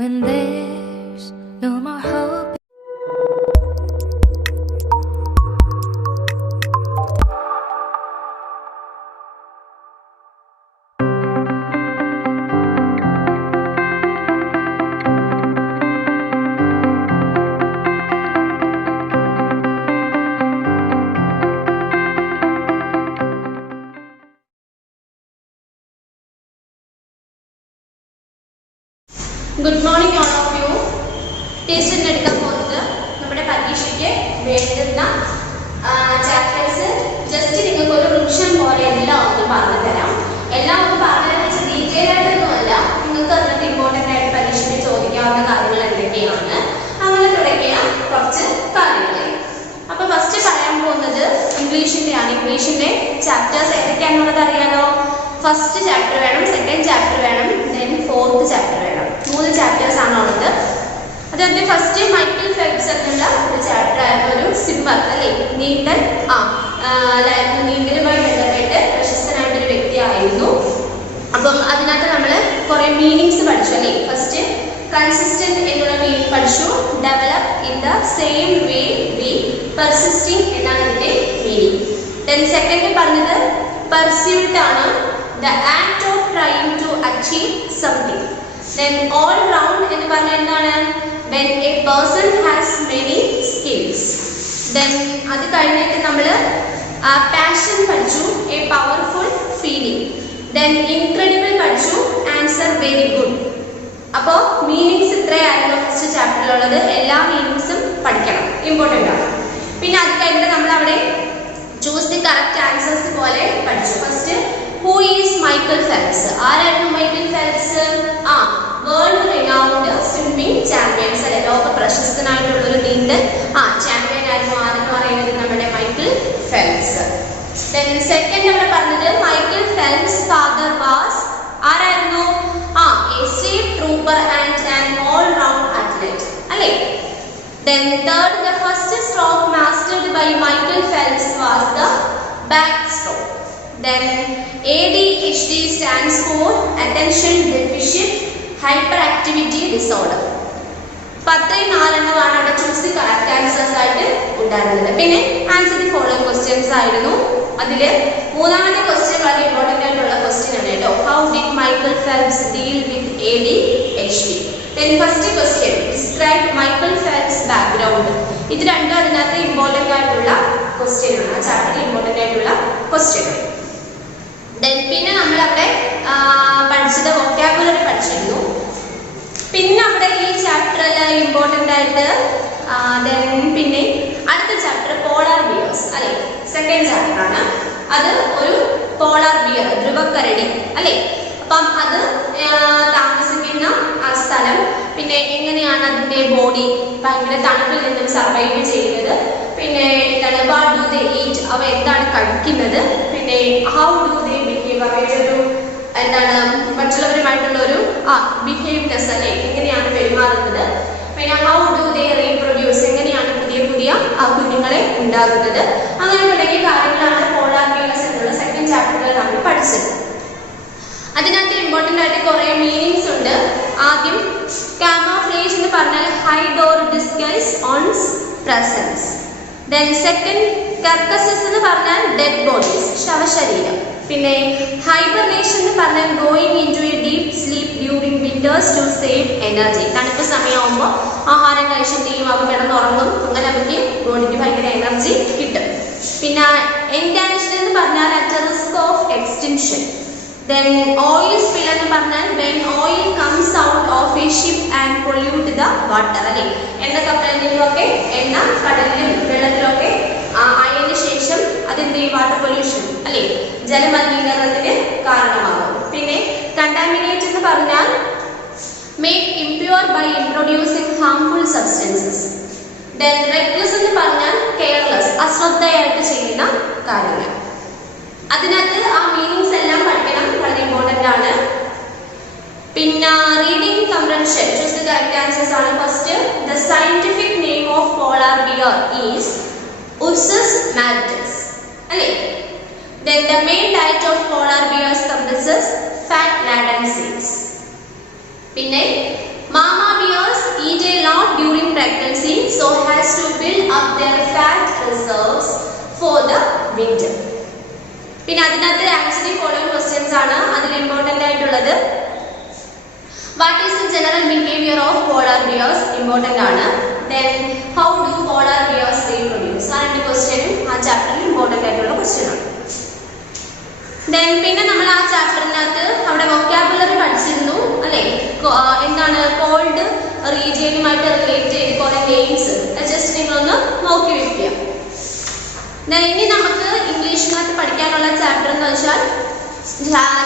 when there's no more hope. Good morning all of you. ടീച്ചറിന് എടുക്കാൻ പോകുന്നത് നമ്മുടെ പരീക്ഷയ്ക്ക് വേണ്ടുന്ന ചാപ്റ്റേഴ്സ് ജസ്റ്റ് നിങ്ങൾക്ക് ഒരു റിവിഷൻ പോലെ എല്ലാം ഒന്ന് പറഞ്ഞു തരാം. എല്ലാം ഒന്ന് പറഞ്ഞു തരാൻ വെച്ചാൽ ഡീറ്റെയിൽ ആയിട്ടൊന്നുമല്ല, നിങ്ങൾക്ക് അതിനകത്ത് ഇമ്പോർട്ടൻ്റ് ആയിട്ട് പരീക്ഷയ്ക്ക് ചോദിക്കാവുന്ന കാര്യങ്ങൾ എന്തൊക്കെയാണ് അങ്ങനെ തുടങ്ങിയ കുറച്ച് കാര്യങ്ങൾ. അപ്പോൾ ഫസ്റ്റ് പറയാൻ പോകുന്നത് ഇംഗ്ലീഷിൻ്റെയാണ്. ഇംഗ്ലീഷിൻ്റെ ചാപ്റ്റേഴ്സ് ഏതൊക്കെയാണെന്നുള്ളത് അറിയാലോ. ഫസ്റ്റ് ചാപ്റ്റർ വേണം, സെക്കൻഡ് ചാപ്റ്റർ വേണം, ദെൻ ഫോർത്ത് ചാപ്റ്റർ വേണം. 3 ചാപ്റ്റേഴ്സ് ആണുള്ളത്. അതിന്റെ ഫസ്റ്റ് മൈക്കിൾ ഫെൽപ്സ് എന്നുള്ള ഒരു ചാപ്റ്റർ ആയിരുന്നു. ഒരു സിമ്പർ അല്ലെ, നീന്തലുമായി ബന്ധപ്പെട്ട് പ്രശസ്തനായിട്ടൊരു വ്യക്തിയായിരുന്നു. അപ്പം അതിനകത്ത് നമ്മൾ കുറെ മീനിങ്സ് പഠിച്ചു അല്ലേ. ഫസ്റ്റ് കൺസിസ്റ്റന്റ് എന്നുള്ള മീനിങ് പഠിച്ചു. Develop in the same way we persisting എന്നാണ് ഇതിന്റെ മീനിങ്. ദെൻ സെക്കൻഡ് പറഞ്ഞത് പെർസ്യൂട്ട് ആണ്, the act of trying to achieve something. Then all round എന്ന് പറഞ്ഞാൽ എന്താണ്? when a person has many skills. Then അത് കഴിഞ്ഞിട്ട് നമ്മൾ passion പഠിച്ചു, a powerful feeling. Then incredible പഠിച്ചു, answer very good. അപ്പോൾ മീനിങ്സ് ഇത്രയായിരുന്നു ഫസ്റ്റ് ചാപ്റ്ററിലുള്ളത്. എല്ലാ മീനിങ്സും പഠിക്കണം, ഇമ്പോർട്ടൻ്റ് ആണ്. പിന്നെ അത് കഴിഞ്ഞിട്ട് നമ്മൾ അവിടെ ചൂസ് ദി കറക്റ്റ് ആൻസേഴ്സ് പോലെ പഠിച്ചു. First who is Michael Phelps? ആരായിരുന്നു Michael Phelps? World renowned swimming champions അല്ലെ, ലോക പ്രശസ്തനായിട്ടുള്ള ഒരു നീന്തൽ ചാമ്പ്യൻ ആയിരുന്നു ആരെന്ന് പറയുന്നത് നമ്മുടെ മൈക്കിൾ ഫെൽപ്സ്. സെക്കൻഡ് നമ്മൾ പറഞ്ഞത് മൈക്കിൾ ഫെൽപ്സ് ഫാദർ വാസ് ആരായിരുന്നു? A state trooper and an all round athlete അല്ലേ. Then third, the first stroke mastered by Michael Phelps was the backstroke. Then ADHD stands for attention deficit hyperactivity disorder. 10-4 അവിടെ choose the correct answers ആയിട്ട് ഉണ്ടായിരുന്നത്. പിന്നെ answer the following questions ആയിരുന്നു. അതിൽ മൂന്നാമത്തെ question വളരെ important ആയിട്ടുള്ള ക്വസ്റ്റ്യൻ ആണ് കേട്ടോ. How did Michael Phelps deal with ADHD? Then first question, describe Michael Phelps background. ഇത് രണ്ടും അതിനകത്ത് ഇമ്പോർട്ടൻ്റ് ആയിട്ടുള്ള ക്വസ്റ്റ്യൻ ആണ്, ആ ചാപ്റ്ററിൽ ഇമ്പോർട്ടൻ്റ് ആയിട്ടുള്ള ക്വസ്റ്റ്യൻ. ദെൻ പിന്നെ നമ്മൾ അവിടെ പഠിച്ചത് വൊക്കാബുലറി പഠിച്ചിരുന്നു. പിന്നെ അവിടെ ഈ ചാപ്റ്ററിൽ ഇമ്പോർട്ടൻ്റ് ആയിട്ട് ദെൻ പിന്നെ അടുത്ത ചാപ്റ്റർ പോളാർ ബിയേഴ്സ് അല്ലെ, സെക്കൻഡ് ചാപ്റ്റർ ആണ്. അത് ഒരു പോളാർ ബിയർ, ധ്രുവക്കരടി അല്ലെ. അപ്പം അത് താമസിക്കുന്ന ആ സ്ഥലം, പിന്നെ എങ്ങനെയാണ് അതിൻ്റെ ബോഡി ഭയങ്കര തണുപ്പിൽ നിന്നും സർവൈവ് ചെയ്യുന്നത്, പിന്നെ എന്താണ് വാട്ട് ഡു ദേ ഈറ്റ്, അവ എന്താണ് കഴിക്കുന്നത്, പിന്നെ ഹൗ ഡു ദേ ബിഹേവ്, അവയുടെ ഒരു എന്താണ് മറ്റുള്ളവരുമായിട്ടുള്ള ഒരു ബിഹേവിയർനെസ് അല്ലെ, എങ്ങനെയാണ് പെരുമാറുന്നത്, പിന്നെ ഹൗ ഡു ദേ റീപ്രൊഡ്യൂസ്, എങ്ങനെയാണ് പുതിയ പുതിയ കുഞ്ഞുങ്ങളെ ഉണ്ടാകുന്നത്, അങ്ങനെ തുടങ്ങിയ കാര്യങ്ങളാണ് പോളാർ ബിയേഴ്സ് എന്നുള്ള സെക്കൻഡ് ചാപ്റ്ററിൽ നമ്മൾ പഠിച്ചത്. അതിനകത്ത് ഇമ്പോർട്ടൻ്റ് ആയിട്ട് കുറേ മീനിങ്സ് ഉണ്ട്. ആദ്യം കാമോഫ്ലേജ് എന്ന് പറഞ്ഞാൽ hide or disguise one's presence. Then second carcasses എന്ന് പറഞ്ഞാൽ ഡെഡ് ബോഡീസ്, ശവശരീരം. പിന്നെ ഹൈബർനേഷൻ എന്ന് പറഞ്ഞാൽ going into a deep sleep during winters to save energy. തണുപ്പ് സമയമാകുമ്പോൾ ആഹാരം കഴിച്ചിട്ട് അവ കിടന്നുറങ്ങും, അങ്ങനെ നമുക്ക് ബോഡിക്ക് ഭയങ്കര എനർജി കിട്ടും. പിന്നെ എൻഡാൻഷ്ഡ് എന്ന് പറഞ്ഞാൽ at risk of extinction. Then oil spill എന്ന് പറഞ്ഞാൽ when oil comes out of a ship and pollute the water അല്ലേ. എണ്ണ കപ്പലിലൊക്കെ എണ്ണ കടലിലും വെള്ളത്തിലൊക്കെ ആയതിനു ശേഷം അതിൻ്റെ വാട്ടർ പൊല്യൂഷൻ അല്ലേ, ജലമലിനീകരണത്തിന് കാരണമാകും. പിന്നെ കണ്ടാമിനേറ്റ് എന്ന് പറഞ്ഞാൽ make impure by introducing harmful substances. Then reckless എന്ന് പറഞ്ഞാൽ കെയർലെസ്, അശ്രദ്ധയായിട്ട് ചെയ്യുന്ന കാര്യങ്ങൾ. അതിനകത്ത് ആ മീനിങ്സ് എല്ലാം പഠിക്കണം, വളരെ ഇമ്പോർട്ടൻ്റ് ആണ്. പിന്നെ reading comprehension, choose the correct answers ആണ്. First the scientific name of polar bear is Ursus maritimus അല്ലേ. Then the main diet of polar bears comprises fat laden seals. പിന്നെ മാമ pregnancy, so has to build up their fat reserves for the winter. പിന്നെ അതിനകത്ത് actually following questions ആണ് അതിൽ important ആയിട്ടുള്ളത്. What is the general behaviour of polar bears important ആണ്. Then how do polar bears reproduce, ആ രണ്ട് ക്വസ്റ്റ്യനും ആ ചാപ്റ്ററിൽ ഇമ്പോർട്ടൻ്റ് ആയിട്ടുള്ള ക്വസ്റ്റ്യൻ ആണ്. ദെൻ പിന്നെ നമ്മൾ ആ ചാപ്റ്ററിനകത്ത് അവിടെ വൊക്കാബുലറി പഠിച്ചിരുന്നു അല്ലേ, എന്താണ് കോൾഡ് റീജിയനുമായിട്ട് റിലേറ്റ് ചെയ്ത് കുറേ നെയിംസ് ജസ്റ്റ് നിങ്ങളൊന്ന് നോക്കി വെക്കുക. ദെൻ ഇനി നമുക്ക് ഇംഗ്ലീഷിനകത്ത് പഠിക്കാനുള്ള ചാപ്റ്റർ എന്ന് വെച്ചാൽ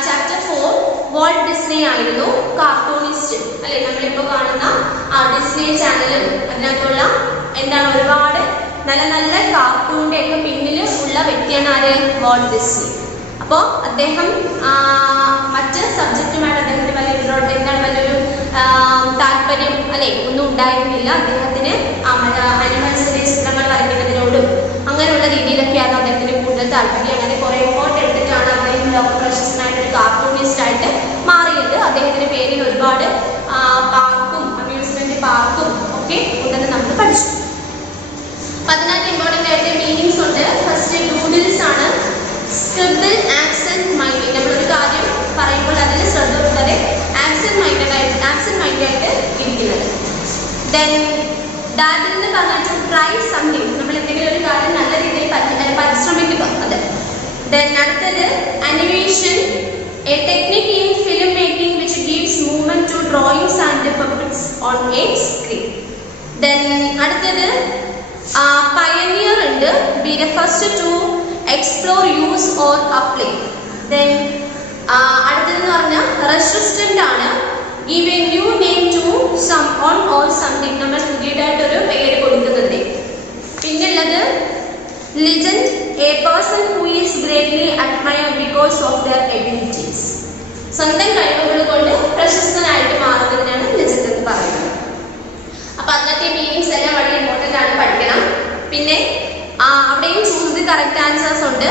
ചാപ്റ്റർ 4 വാൾട്ട് ഡിസ്നി ആയിരുന്നു, കാർട്ടൂണിസ്റ്റ് അല്ലെ. നമ്മളിപ്പോൾ കാണുന്ന ആ ഡിസ്നി ചാനലും അതിനകത്തുള്ള എന്താണ് ഒരുപാട് നല്ല നല്ല കാർട്ടൂണിന്റെ ഒക്കെ പിന്നിൽ ഉള്ള വ്യക്തിയാണ് ആര്, വാൾട്ട് ഡിസ്നി. അപ്പോൾ അദ്ദേഹം മറ്റ് സബ്ജക്റ്റുമായിട്ട് അദ്ദേഹത്തിന് വലിയൊരു താല്പര്യം അല്ലെ ഒന്നും ഉണ്ടായിരുന്നില്ല. അദ്ദേഹത്തിന് അനിമൽസിന്റെ ചിത്രങ്ങൾ വരയ്ക്കുന്നതിനോടും അങ്ങനെയുള്ള രീതിയിലൊക്കെയാണ് അദ്ദേഹത്തിന് കൂടുതൽ താല്പര്യം. അങ്ങനെ കുറെ എഫോർട്ട് എടുത്തിട്ടാണ് അദ്ദേഹം ലോകപ്രശസ്തനായിട്ട് ഒരു കാർട്ടൂണിസ്റ്റ് ആയിട്ട് മാറിയത്. അദ്ദേഹത്തിന്റെ പേരിൽ ഒരുപാട് പാർക്കും അമ്യൂസ്മെന്റ് പാർക്കും ഒക്കെ ഉണ്ടെന്ന് നമ്മൾ പഠിച്ചു. അപ്പൊ അതിനകത്ത് ഇമ്പോർട്ടൻ്റ് ആയിട്ട് മീനിങ്സ് ഉണ്ട്. ഫസ്റ്റ് ഡൂഡിൽസ് ആണ്, സ്ക്രിബിൾ, ആബ്സെന്റ് മൈൻഡ്. നമ്മളൊരു കാര്യം പറയുമ്പോൾ അതിൽ ശ്രദ്ധ കൊടുക്കാതെ ആബ്സെന്റ് മൈൻഡ് ആയിട്ട് ഇരിക്കുന്നത്. ദെൻ ഡാബിൾ എന്ന് പറഞ്ഞാൽ ട്രൈ സംതിങ്, നമ്മൾ എന്തെങ്കിലും ഒരു കാര്യം നല്ല രീതിയിൽ പരിശ്രമിക്കുക അത്. ദെൻ അടുത്തത് animation, a technique in film making which gives movement to drawings and puppets on a screen. Then അടുത്തത് പയനിയർ ഉണ്ട്, be the first to explore, use or apply. Then അടുത്തതെന്ന് പറഞ്ഞാൽ റെസിസ്റ്റന്റ് ആണ്, give a new name to someone or something, നമ്മൾ പുതിയതായിട്ടൊരു പേര് കൊടുക്കുന്നത്. പിന്നുള്ളത് legend, a person who is greatly admired because of their abilities. സ്വന്തം കഴിവുകൾ കൊണ്ട് പ്രശസ്തനായിട്ട് മാറുന്നതിനാണ് legend എന്ന് പറയുന്നത്. അപ്പൊ അതിനകത്തെ മീനിങ്സ് എല്ലാം വളരെ ഇമ്പോർട്ടൻ്റ് ആണ്, പഠിക്കണം. പിന്നെ അവിടെയും ചൂസ് ദി കറക്റ്റ് ആൻസേഴ്സ് ഉണ്ട്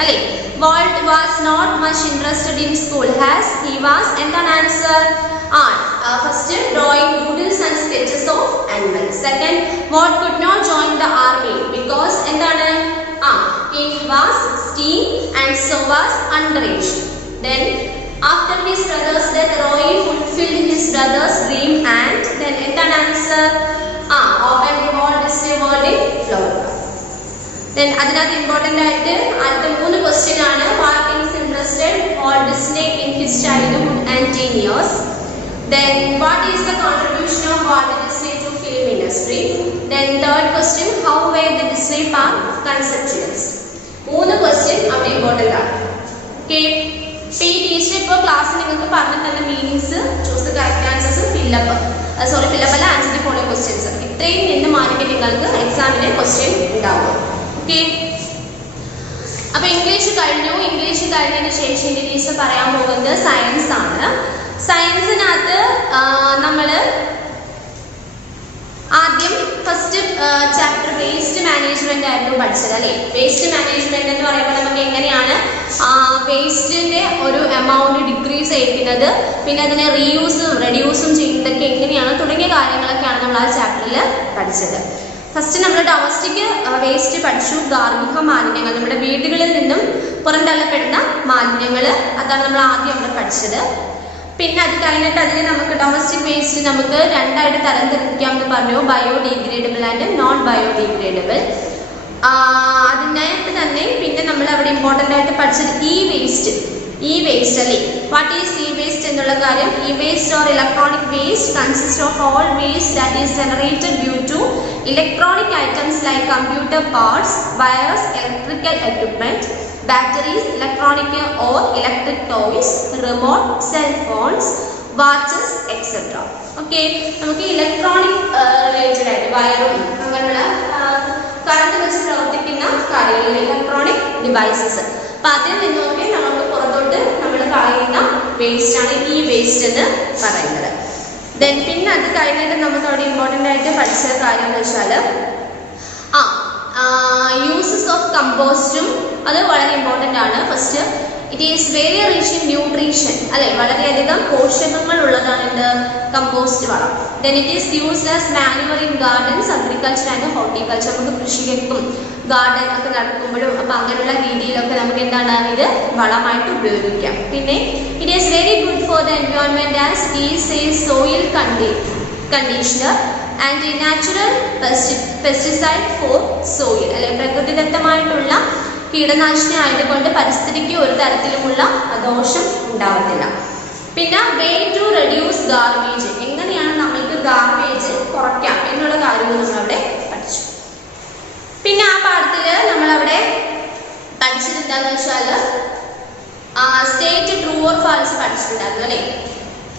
അല്ലേ. Walt was not much interested in school has he was, എന്താണ് answer? First drawing doodles and sketches of animals. Second what could not join the army because, എന്താണ്? He was steam and so was underaged. Then after his brother's death Roy fulfilled his brother's dream and then എന്താണ് answer? Open the Walt Disney World in Florida. Then അതിനകത്ത് important ആയിട്ട് അടുത്ത 3 question ആണ്. What things interested Walt Disney in his childhood and teen years. Then what is the contribution of Walt Disney to film industry? Then third question, how were the Disney park conceptualized? 3 question അവിടെ important ആണ്. Okay, ഈ teacher ഇപ്പോൾ class നിങ്ങൾക്ക് പറഞ്ഞു തന്ന meanings, choose correct answers, fill up അല്ല answer the following questions. ഇത്രയും നിന്ന് മാർക്ക് നിങ്ങൾക്ക് എക്സാമിന് ക്വസ്റ്റ്യൻ ഉണ്ടാവും. ഓക്കെ, അപ്പൊ ഇംഗ്ലീഷ് കഴിഞ്ഞതിന് ശേഷം ടീച്ചർ പറയാൻ പോകുന്നത് സയൻസ് ആണ്. സയൻസിനകത്ത് നമ്മൾ ആദ്യം ഫസ്റ്റ് ചാപ്റ്റർ വേസ്റ്റ് മാനേജ്മെന്റ് ആയിരുന്നു പഠിച്ചത് അല്ലേ. വേസ്റ്റ് മാനേജ്മെന്റ് എന്ന് പറയുമ്പോൾ നമുക്ക് എങ്ങനെയാണ് വേസ്റ്റിന്റെ ഒരു എമൗണ്ട് ഡിക്രീസ് ചെയ്യിക്കുന്നത്, പിന്നെ അതിനെ റീയൂസും റെഡ്യൂസും ചെയ്യുന്നതൊക്കെ എങ്ങനെയാണ് തുടങ്ങിയ കാര്യങ്ങളൊക്കെയാണ് നമ്മൾ ആ ചാപ്റ്ററിൽ പഠിച്ചത്. ഫസ്റ്റ് നമ്മൾ ഡൊമസ്റ്റിക് വേസ്റ്റ് പഠിച്ചു, ഗാർഹിക മാലിന്യങ്ങൾ, നമ്മുടെ വീടുകളിൽ നിന്നും പുറന്തള്ളപ്പെടുന്ന മാലിന്യങ്ങൾ, അതാണ് നമ്മൾ ആദ്യം അവിടെ പഠിച്ചത്. പിന്നെ അത് കഴിഞ്ഞിട്ട് അതിന് നമുക്ക് ഡൊമസ്റ്റിക് വേസ്റ്റ് നമുക്ക് രണ്ടായിട്ട് തരംതിരിക്കാമെന്ന് പറഞ്ഞു, ബയോഡീഗ്രേഡബിൾ ആൻഡ് നോൺ ബയോഡീഗ്രേഡബിൾ. അതിനായിട്ട് തന്നെ പിന്നെ നമ്മൾ അവിടെ ഇമ്പോർട്ടൻ്റ് ആയിട്ട് പഠിച്ചത് ഇ വേസ്റ്റ് അല്ലേ. വാട്ട് ഈസ് ഇ വേസ്റ്റ് എന്നുള്ള കാര്യം? E waste or electronic waste consist of all waste that is generated due to electronic items like computer parts, wires, electrical equipment, batteries, electronic or electric toys, remote, cell phones, watches, etc. Okay, നമുക്ക് electronic related ആയിട്ട് വയറും അങ്ങനെയുള്ള current വെച്ച് പ്രവർത്തിക്കുന്ന കാര്യങ്ങൾ, electronic devices, അപ്പൊ അതിൽ നിന്നൊക്കെ നമുക്ക് പുറത്തോട്ട് നമ്മൾ കളയുന്ന വേസ്റ്റ് ആണ് ഈ വേസ്റ്റ് എന്ന് പറയുന്നത്. ദെൻ പിന്നെ അത് കഴിഞ്ഞിട്ട് നമുക്ക് അവിടെ ഇമ്പോർട്ടൻ്റ് ആയിട്ട് പഠിച്ച കാര്യം എന്ന് വെച്ചാൽ യൂസസ് ഓഫ് കമ്പോസ്റ്റും അത് വളരെ ഇമ്പോർട്ടൻ്റ് ആണ്. First It is very rich in nutrition. അല്ലെ, വളരെയധികം പോഷകങ്ങൾ ഉള്ളതാണ് എന്ത് കമ്പോസ്റ്റ് വളം. Then it is used as manure in gardens, agriculture and horticulture. നമുക്ക് കൃഷിക്കും ഗാർഡൻ ഒക്കെ നടക്കുമ്പോഴും അപ്പം അങ്ങനെയുള്ള രീതിയിലൊക്കെ നമുക്ക് എന്താണ് ഇത് വളമായിട്ട് ഉപയോഗിക്കാം. പിന്നെ it is very good for the environment as it is a soil conditioner and a natural pesticide for soil. അല്ലെ, പ്രകൃതിദത്തമായിട്ടുള്ള കീടനാശിനി ആയതുകൊണ്ട് പരിസ്ഥിതിക്ക് ഒരു തരത്തിലുമുള്ള ദോഷം ഉണ്ടാവത്തില്ല. പിന്നെ വേ ടു റെഡ്യൂസ് ഗാർബേജ്, എങ്ങനെയാണ് നമ്മൾക്ക് ഗാർബേജ് കുറയ്ക്കാം എന്നുള്ള കാര്യങ്ങൾ നമ്മളവിടെ പഠിച്ചു. പിന്നെ ആ പാഠത്തിൽ നമ്മളവിടെ പഠിച്ചത് എന്താണെന്ന് വെച്ചാൽ സ്റ്റേറ്റ് ട്രൂ ഓർ ഫാൾസ് പഠിച്ചിട്ടുണ്ടായിരുന്നു അല്ലേ.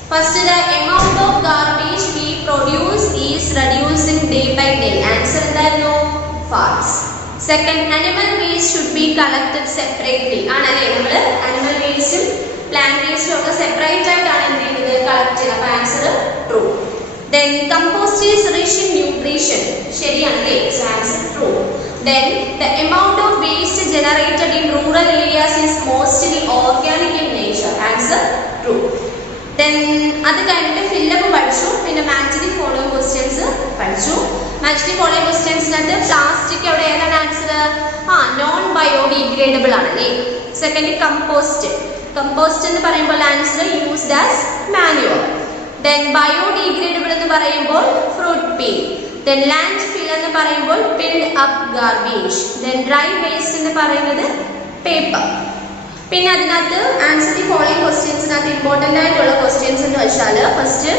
First, the amount of garbage we produce is reducing day by day. Answer എന്തായിരുന്നു? False. Second, animal waste should be collected separately. ആണല്ലേ, നമ്മൾ അനിമൽ വേസ്റ്റും പ്ലാന്റ് വേസ്റ്റും ഒക്കെ സെപ്പറേറ്റ് ആയിട്ടാണ് എന്ത് ചെയ്യുന്നത് കളക്ട് ചെയ്യുന്നത്. അപ്പോൾ answer true. Then compost is rich in nutrition. ശരിയാണല്ലേ, answer true. Then the amount of waste generated in rural areas is mostly organic in nature. Answer true. Then അത് കഴിഞ്ഞിട്ട് ഫില്ലപ്പ് പഠിച്ചു. പിന്നെ മാച്ച് ദി ഫോളോയിങ് ക്വസ്റ്റ്യൻസ് പഠിച്ചു. Match the following ക്വസ്റ്റ്യൻസിനകത്ത് plastic അവിടെ ഏതാണ് answer? Non biodegradable ആണല്ലേ. Second, compost എന്ന് പറയുമ്പോൾ answer used as manure. Then biodegradable എന്ന് പറയുമ്പോൾ ഫ്രൂട്ട് പീൽ. Then landfill എന്ന് പറയുമ്പോൾ filled up garbage. Then dry waste എന്ന് പറയുന്നത് പേപ്പർ. പിന്നെ അതിനകത്ത് ആൻസർ ദി ഫോളോയിങ് ക്വസ്റ്റ്യൻസിനകത്ത് ഇമ്പോർട്ടൻ്റ് ആയിട്ടുള്ള ക്വസ്റ്റ്യൻസ് എന്ന് വെച്ചാൽ first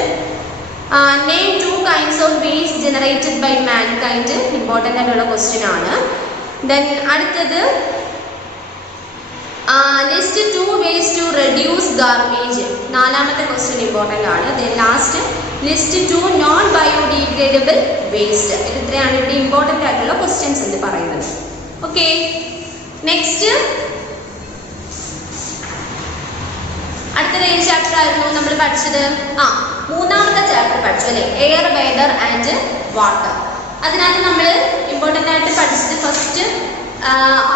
name 2 kinds of waste generated by mankind. Important ആയിട്ടുള്ള ക്വസ്റ്റ്യൻ ആണ്. Then അടുത്തത് list 2 ways to reduce garbage. നാലാമത്തെ ക്വസ്റ്റ്യൻ ഇമ്പോർട്ടൻ്റ് ആണ്. Then last list 2 non biodegradable waste. ഇത് ഇത്രയാണ് ഇവിടെ ഇമ്പോർട്ടൻ്റ് ആയിട്ടുള്ള ക്വസ്റ്റ്യൻസ് എന്ന് പറയുന്നത്. ഓക്കെ, നെക്സ്റ്റ് അടുത്തത് ഏത് ചാപ്റ്റർ ആയിരുന്നു നമ്മൾ പഠിച്ചത്? മൂന്നാമത്തെ ചാപ്റ്റർ പഠിച്ചു അല്ലേ, എയർ, വെതർ ആൻഡ് വാട്ടർ. അതിനകത്ത് നമ്മൾ ഇമ്പോർട്ടൻ്റ് ആയിട്ട് പഠിച്ചത് ഫസ്റ്റ്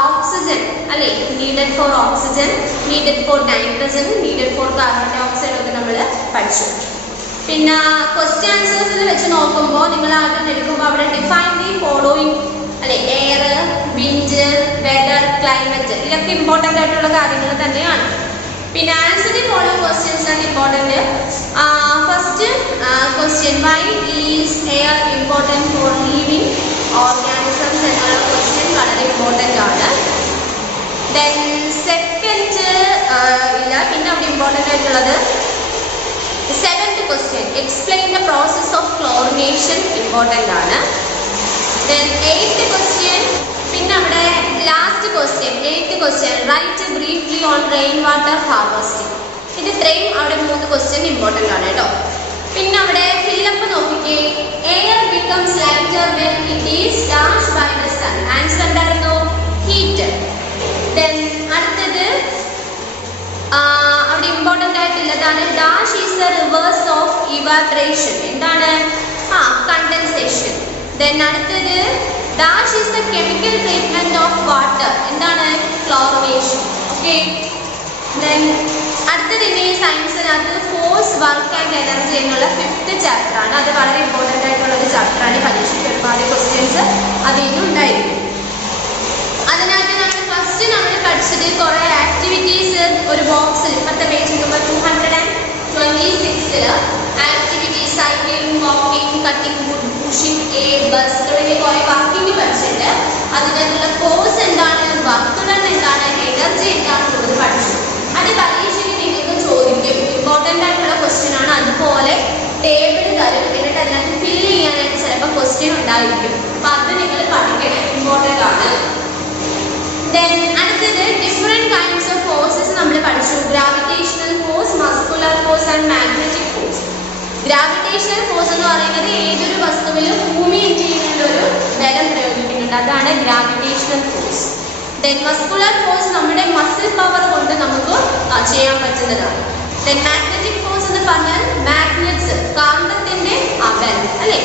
ഓക്സിജൻ അല്ലേ, needed for oxygen, needed for nitrogen, needed for carbon dioxide ഒക്കെ നമ്മൾ പഠിച്ചു. പിന്നെ ക്വസ്റ്റ്യൻ ആൻസേഴ്സിൽ വെച്ച് നോക്കുമ്പോൾ നിങ്ങൾ ആദ്യം എടുക്കുമ്പോൾ അവിടെ ഡിഫൈൻ ദി ഫോളോയിങ് അല്ലെ, എയർ, വിൻഡ്, വെതർ, ക്ലൈമറ്റ്, ഇതൊക്കെ ഇമ്പോർട്ടൻ്റ് ആയിട്ടുള്ള കാര്യങ്ങൾ തന്നെയാണ്. പിന്നെ ആൻസർ ദി ഫോളോയിങ് ക്വസ്റ്റ്യൻസ് ആണ് important. First question, why is air important for living organisms എന്നുള്ള ക്വസ്റ്റ്യൻ വളരെ ഇമ്പോർട്ടൻ്റ് ആണ്. ദെൻ സെക്കൻഡ് ഇല്ല, പിന്നെ അവിടെ ഇമ്പോർട്ടൻ്റ് ആയിട്ടുള്ളത് seventh question, explain the process of chlorination important ആണ്. ദെൻ എയ്ത്ത് ക്വസ്റ്റ്യൻ, പിന്നെ അവിടെ last question, eighth question, write briefly on rain water harvesting. ഇത് ഇത്രയും അവിടെ 3 ക്വസ്റ്റ്യൻ ഇമ്പോർട്ടൻ്റ് ആണ് കേട്ടോ. പിന്നെ അവിടെ ഫില്ലപ്പ് നോക്കിക്കേ, air becomes lighter when it is dashed by the sun. Answer എന്തായിരുന്നു? ഹീറ്റ്. ദെൻ അടുത്തത് അവിടെ ഇമ്പോർട്ടൻ്റ് ആയിട്ടുള്ളതാണ് dash is the reverse of evaporation. എന്താണ്? കണ്ടൻസേഷൻ. ദെൻ അടുത്തത് dash is the chemical treatment of water. എന്താണ്? ക്ലോറിനേഷൻ. ഓക്കെ, ദെൻ അടുത്തത് ഇനി സയൻസിനകത്ത് ഫോഴ്സ്, വർക്ക് ആൻഡ് എനർജി എന്നുള്ള 5th ചാപ്റ്റർ ആണ്. അത് വളരെ ഇമ്പോർട്ടൻ്റ് ആയിട്ടുള്ള ഒരു ചാപ്റ്ററാണ്. പരീക്ഷയ്ക്ക് ഒരുപാട് ക്വസ്റ്റ്യൻസ് അതിൽ നിന്ന് ഉണ്ടായിരിക്കും. അതിനകത്ത് നമ്മൾ പഠിച്ചത് കുറേ ആക്ടിവിറ്റീസ് ഒരു ബോക്സിൽ ഇപ്പോഴത്തെ പേജ് നോക്കുമ്പോൾ 226 activities, cycling, walking, cutting wood, pushing a bus തുടങ്ങിയ കുറേ വർക്കിംഗ് പഠിച്ചിട്ടുണ്ട്. അതിനകത്തുള്ള ഫോഴ്സ് എന്താണ്, വർക്ക് ഡൺ എന്താണ്, എനർജി എന്താണെന്നുള്ളത് പഠിച്ചു. അത് പരീക്ഷയ്ക്ക് നിങ്ങൾക്ക് ചോദിക്കും, ഇമ്പോർട്ടൻ്റ് ആയിട്ടുള്ള ക്വസ്റ്റ്യൻ ആണ്. അതുപോലെ ടേബിൾ തരും, എന്നിട്ട് അതിനകത്ത് ഫില്ല് ചെയ്യാനായിട്ട് ചിലപ്പോൾ ക്വസ്റ്റ്യൻ ഉണ്ടായിരിക്കും. അപ്പം അത് നിങ്ങൾ പഠിക്കണം, ഇമ്പോർട്ടൻ്റ് ആണ്. ദെൻ അടുത്തത് ഡിഫറെൻറ്റ് കൈൻഡ്സ് ഓഫ് ഫോഴ്സസ് നമ്മൾ പഠിച്ചു. Gravitational force, muscular force and magnetic force. Gravitational force എന്ന് പറയുന്നത് ഏതൊരു വസ്തുവിലും ഭൂമി എന്ത് ചെയ്യുന്നുണ്ട്, ഒരു ബലം പ്രയോഗിക്കുന്നുണ്ട്, അതാണ് gravitational force. Then muscular force നമ്മുടെ മസിൽ പവർ കൊണ്ട് നമുക്ക് ചെയ്യാൻ പറ്റുന്നതാണ്. ദെൻ മാഗ്നറ്റിക് ഫോഴ്സ് എന്ന് പറഞ്ഞാൽ മാഗ്നറ്റ്സ്, കാന്തത്തിന്റെ ബലം അല്ലേ.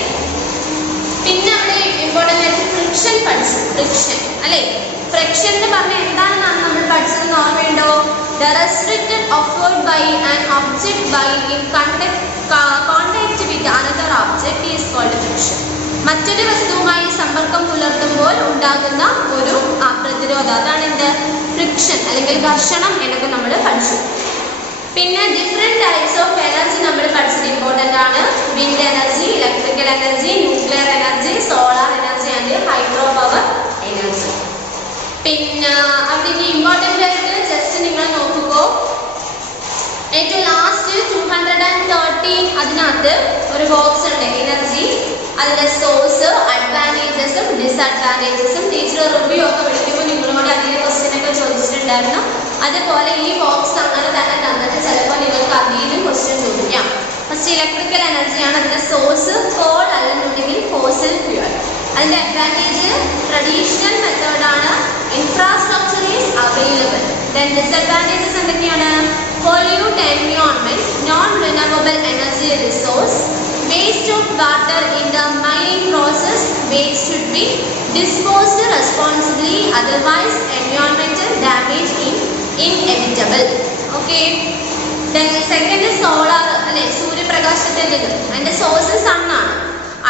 പിന്നെ അവിടെ ഇമ്പോർട്ടൻ്റ് ആയിട്ട് ഫ്രിക്ഷൻ പഠിച്ചു. ഫ്രിക്ഷൻ അല്ലേ, ഫ്രിക്ഷൻ എന്ന് പറഞ്ഞാൽ എന്താണെന്നാണ് നമ്മൾ പഠിച്ചത് ഓർമ്മയുണ്ടോ? the restricted offered by an object by in contact with another object is called friction. മറ്റൊരു വസ്തുവുമായി സമ്പർക്കം പുലർത്തുമ്പോൾ ഉണ്ടാകുന്ന ഒരു പ്രതിരോധം, അതാണ് എന്ത് ഫ്രിക്ഷൻ അല്ലെങ്കിൽ ഘർഷണം എന്നൊക്കെ നമ്മൾ പഠിച്ചു. പിന്നെ ഡിഫറെൻറ്റ് ടൈപ്സ് ഓഫ് എനർജി നമ്മൾ പഠിച്ചത് ഇമ്പോർട്ടൻ്റ് ആണ്. Wind energy, electrical energy, nuclear energy, solar energy and hydro power energy. പിന്നെ അതിന് ഇമ്പോർട്ടൻ്റ് ആയിട്ട് ജസ്റ്റ് നിങ്ങൾ നോക്കുമ്പോൾ ഏറ്റവും ലാസ്റ്റ് 230 അതിനകത്ത് ഒരു ബോക്സ് ഉണ്ട് എനർജി, അതിൻ്റെ സോഴ്സ്, അഡ്വാൻറ്റേജസും ഡിസഡ്വാൻറ്റേജസും. ടീച്ചർ റിവ്യൂ ഒക്കെ വിളിക്കുമ്പോൾ നിങ്ങളോട് അതിൻ്റെ ക്വസ്റ്റ്യൻ ഒക്കെ ചോദിച്ചിട്ടുണ്ടായിരുന്നു. അതുപോലെ ഈ ബോക്സ് അങ്ങനെ തന്നെ തന്നിട്ട് ചിലപ്പോൾ നിങ്ങൾക്ക് അതിൽ നിന്നും ക്വസ്റ്റ്യൻ ചോദിക്കാം. ഫസ്റ്റ് ഇലക്ട്രിക്കൽ എനർജിയാണ്, അതിൻ്റെ സോഴ്സ് കോൾ അല്ലെന്നുണ്ടെങ്കിൽ ഫോസിൽ ഫ്യൂവൽ. അതിൻ്റെ അഡ്വാൻറ്റേജ് ട്രഡീഷണൽ മെത്തേഡാണ്, infrastructure is available. Then disadvantages എന്തൊക്കെയാണ്? Pollute environment, non renewable energy resource, waste of water in the mining process, waste should be disposed responsibly, otherwise environmental damage is inevitable. Okay, then second is solar, അല്ലെ സൂര്യപ്രകാശത്തിൻ്റെത്, അതിൻ്റെ source sun ആണ്.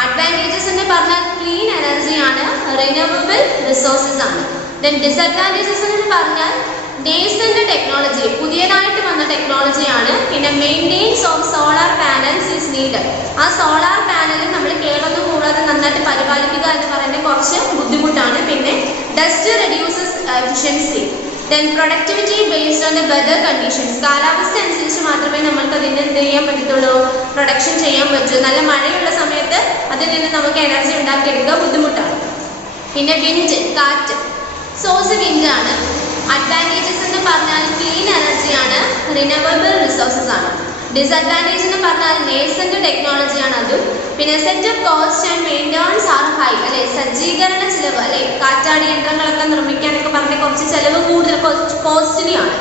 Advantages എന്ന് പറഞ്ഞാൽ clean energy ആണ്, renewable resources ആണ്. Then disadvantages എന്ന് പറഞ്ഞാൽ nascent technology, പുതിയതായിട്ട് വന്ന ടെക്നോളജിയാണ്. പിന്നെ maintains of solar panels is need. ആ സോളാർ പാനൽ നമ്മൾ കേടൊന്നും കൂടാതെ നന്നായിട്ട് പരിപാലിക്കുക എന്ന് പറയുന്നത് കുറച്ച് ബുദ്ധിമുട്ടാണ്. പിന്നെ dust reduces efficiency. Then productivity based on the weather conditions, കാലാവസ്ഥ അനുസരിച്ച് മാത്രമേ നമ്മൾക്ക് അതിന് എന്ത് ചെയ്യാൻ പറ്റത്തുള്ളൂ, പ്രൊഡക്ഷൻ ചെയ്യാൻ പറ്റൂ. നല്ല മഴയുള്ള സമയത്ത് അതിൽ നിന്ന് നമുക്ക് എനർജി ഉണ്ടാക്കിയെടുക്കുക ബുദ്ധിമുട്ടാണ്. പിന്നെ വിൻഡ്, കാറ്റ്, സോഴ്സ് വിൻഡ് ആണ്. അഡ്വാൻറ്റേജസ് എന്ന് പറഞ്ഞാൽ ക്ലീൻ എനർജിയാണ്, റിന്യൂവബിൾ റിസോഴ്സസ് ആണ്. ഡിസഡ്വാൻറ്റേജ് എന്ന് പറഞ്ഞാൽ നേസന്റ് ടെക്നോളജിയാണ് അതും. പിന്നെ setup cost and maintenance are high, അല്ലെ സജ്ജീകരണ ചിലവ്, അല്ലെ കാറ്റാടി യന്ത്രങ്ങളൊക്കെ നിർമ്മിക്കാനൊക്കെ പറഞ്ഞ കുറച്ച് ചിലവ് കൂടുതൽ, കോസ്റ്റ്ലി ആണ്.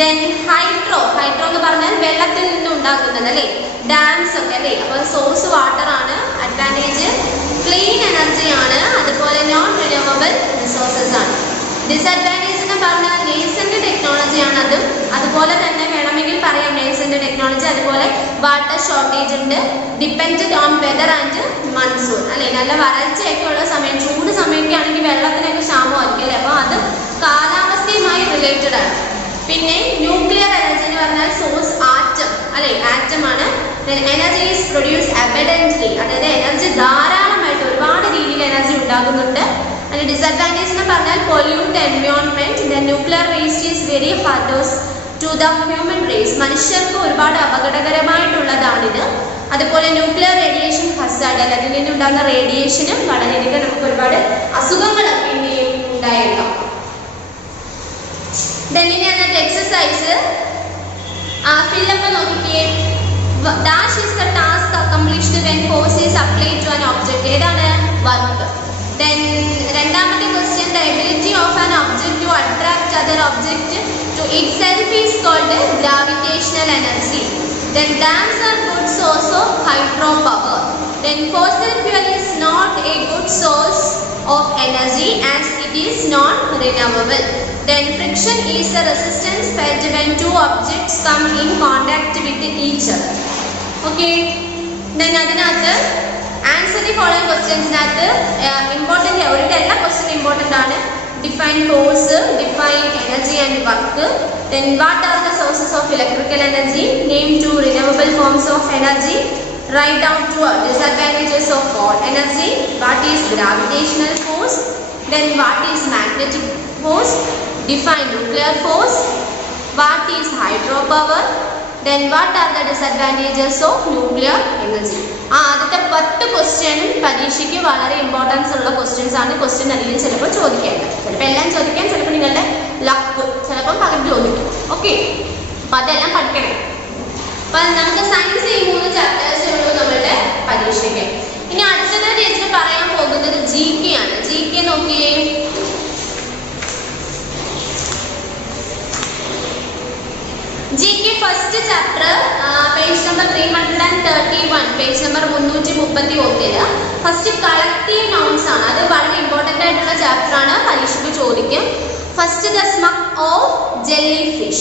ദെൻ ഹൈഡ്രോ എന്ന് പറഞ്ഞാൽ വെള്ളത്തിൽ നിന്ന് ഉണ്ടാക്കുന്നത്, അല്ലെ ഡാംസ് ഒക്കെ, അല്ലെ അപ്പോൾ സോഴ്സ് വാട്ടർ ആണ്. അഡ്വാൻറ്റേജ് ക്ലീൻ എനർജിയാണ്, അതുപോലെ നോൺ റിന്യൂവബിൾ റിസോഴ്സസ് ആണ്. ഡിസഡ്വാൻറ്റേജ് എന്ന് പറഞ്ഞാൽ നേസന്റ് ടെക്നോളജിയാണ് അതും. അതുപോലെ തന്നെ വേണമെങ്കിൽ പറയാം നേസന്റ് ടെക്നോളജി. അതുപോലെ വാട്ടർ ഷോർട്ടേജ് ഉണ്ട്, depended on weather and monsoon, അല്ലെ നല്ല വരൾച്ചയൊക്കെ ഉള്ള സമയം, ചൂട് സമയമൊക്കെ ആണെങ്കിൽ വെള്ളത്തിനൊക്കെ ക്ഷാമമായിരിക്കും, അല്ലേ അപ്പോൾ അത് കാലാവസ്ഥയുമായി റിലേറ്റഡ് ആണ്. പിന്നെ ന്യൂക്ലിയർ എനർജി എന്ന് പറഞ്ഞാൽ സോഴ്സ് ആറ്റം, അല്ലെ ആറ്റം ആണ്. എനർജി ഈസ് പ്രൊഡ്യൂസ് അബൻഡന്റ്ലി, അതായത് എനർജി ധാരാളമായിട്ട് ഒരുപാട് രീതിയിൽ എനർജി ഉണ്ടാകുന്നുണ്ട്. അതിന് ഡിസഡ്വാൻറ്റേജ് എന്ന് പറഞ്ഞാൽ pollute environment, then nuclear waste is very hazardous to the human race, മനുഷ്യർക്ക് ഒരുപാട് അപകടകരമായിട്ടുള്ളതാണിത്. അതുപോലെ ന്യൂക്ലിയർ റേഡിയേഷൻ ഹസാർഡ്, അല്ല അതിൽ നിന്നുണ്ടാകുന്ന റേഡിയേഷനും വളരെയധികം നമുക്ക് ഒരുപാട് അസുഖങ്ങളൊക്കെ ഇനിയും ഉണ്ടായേക്കാം. ദെൻ ഇനി അതിനകത്ത് എക്സസൈസ് ഫില്ലപ്പ് നോക്കിക്കേ. Dash is the task accomplished when force is applied to an object, ഏതാണ് വർക്ക്. Then രണ്ടാമത്തെ question, the ability of an object to attract other object to itself is called gravitational energy. Then dams are good source of hydropower. Then fossil fuel is not a good source of energy as it is non-renewable. Then friction is the resistance felt when two objects come in contact with each other. Okay. Then അതിനകത്ത് answer the following ക്വസ്റ്റ്യൻസിനകത്ത് important, അവരുടെ എല്ലാ ക്വസ്റ്റ്യനും important ആണ്. Define force, define energy and work. Then what are the sources of electrical energy, name two renewable forms of energy, write down two disadvantages of all energy, what is gravitational force, then what is magnetic force, define nuclear force, what is hydro power, then what are the disadvantages of nuclear energy. ആദ്യത്തെ 10 ക്വസ്റ്റ്യനും പരീക്ഷയ്ക്ക് വളരെ importance ഉള്ള questions ആണ്. Question അതിൽ ചിലപ്പോൾ ചോദിക്കേണ്ടത്, ചിലപ്പോൾ എല്ലാം ചോദിക്കാൻ, ചിലപ്പോൾ നിങ്ങളുടെ ലക്ക്, ചിലപ്പോൾ പകുതി ചോദിക്കും. ഓക്കെ, അപ്പോൾ അതെല്ലാം പഠിക്കണം. അപ്പം നമുക്ക് സയൻസ് ഈ 3 ചാപ്റ്റേഴ്സേ ഉള്ളൂ നമ്മളുടെ പരീക്ഷയ്ക്ക്. ഇനി അടുത്തത് ടീച്ചർ പറയാൻ പോകുന്നത് GK ആണ്. GK നോക്കിയേ. GK first chapter page number 331, page number 331. First collective nouns ആണ്. അത് വളരെ ഇമ്പോർട്ടൻ്റ് ആയിട്ടുള്ള ചാപ്റ്റർ ആണ്, പരീക്ഷയ്ക്ക് ചോദിക്കും. First the smoke of jellyfish,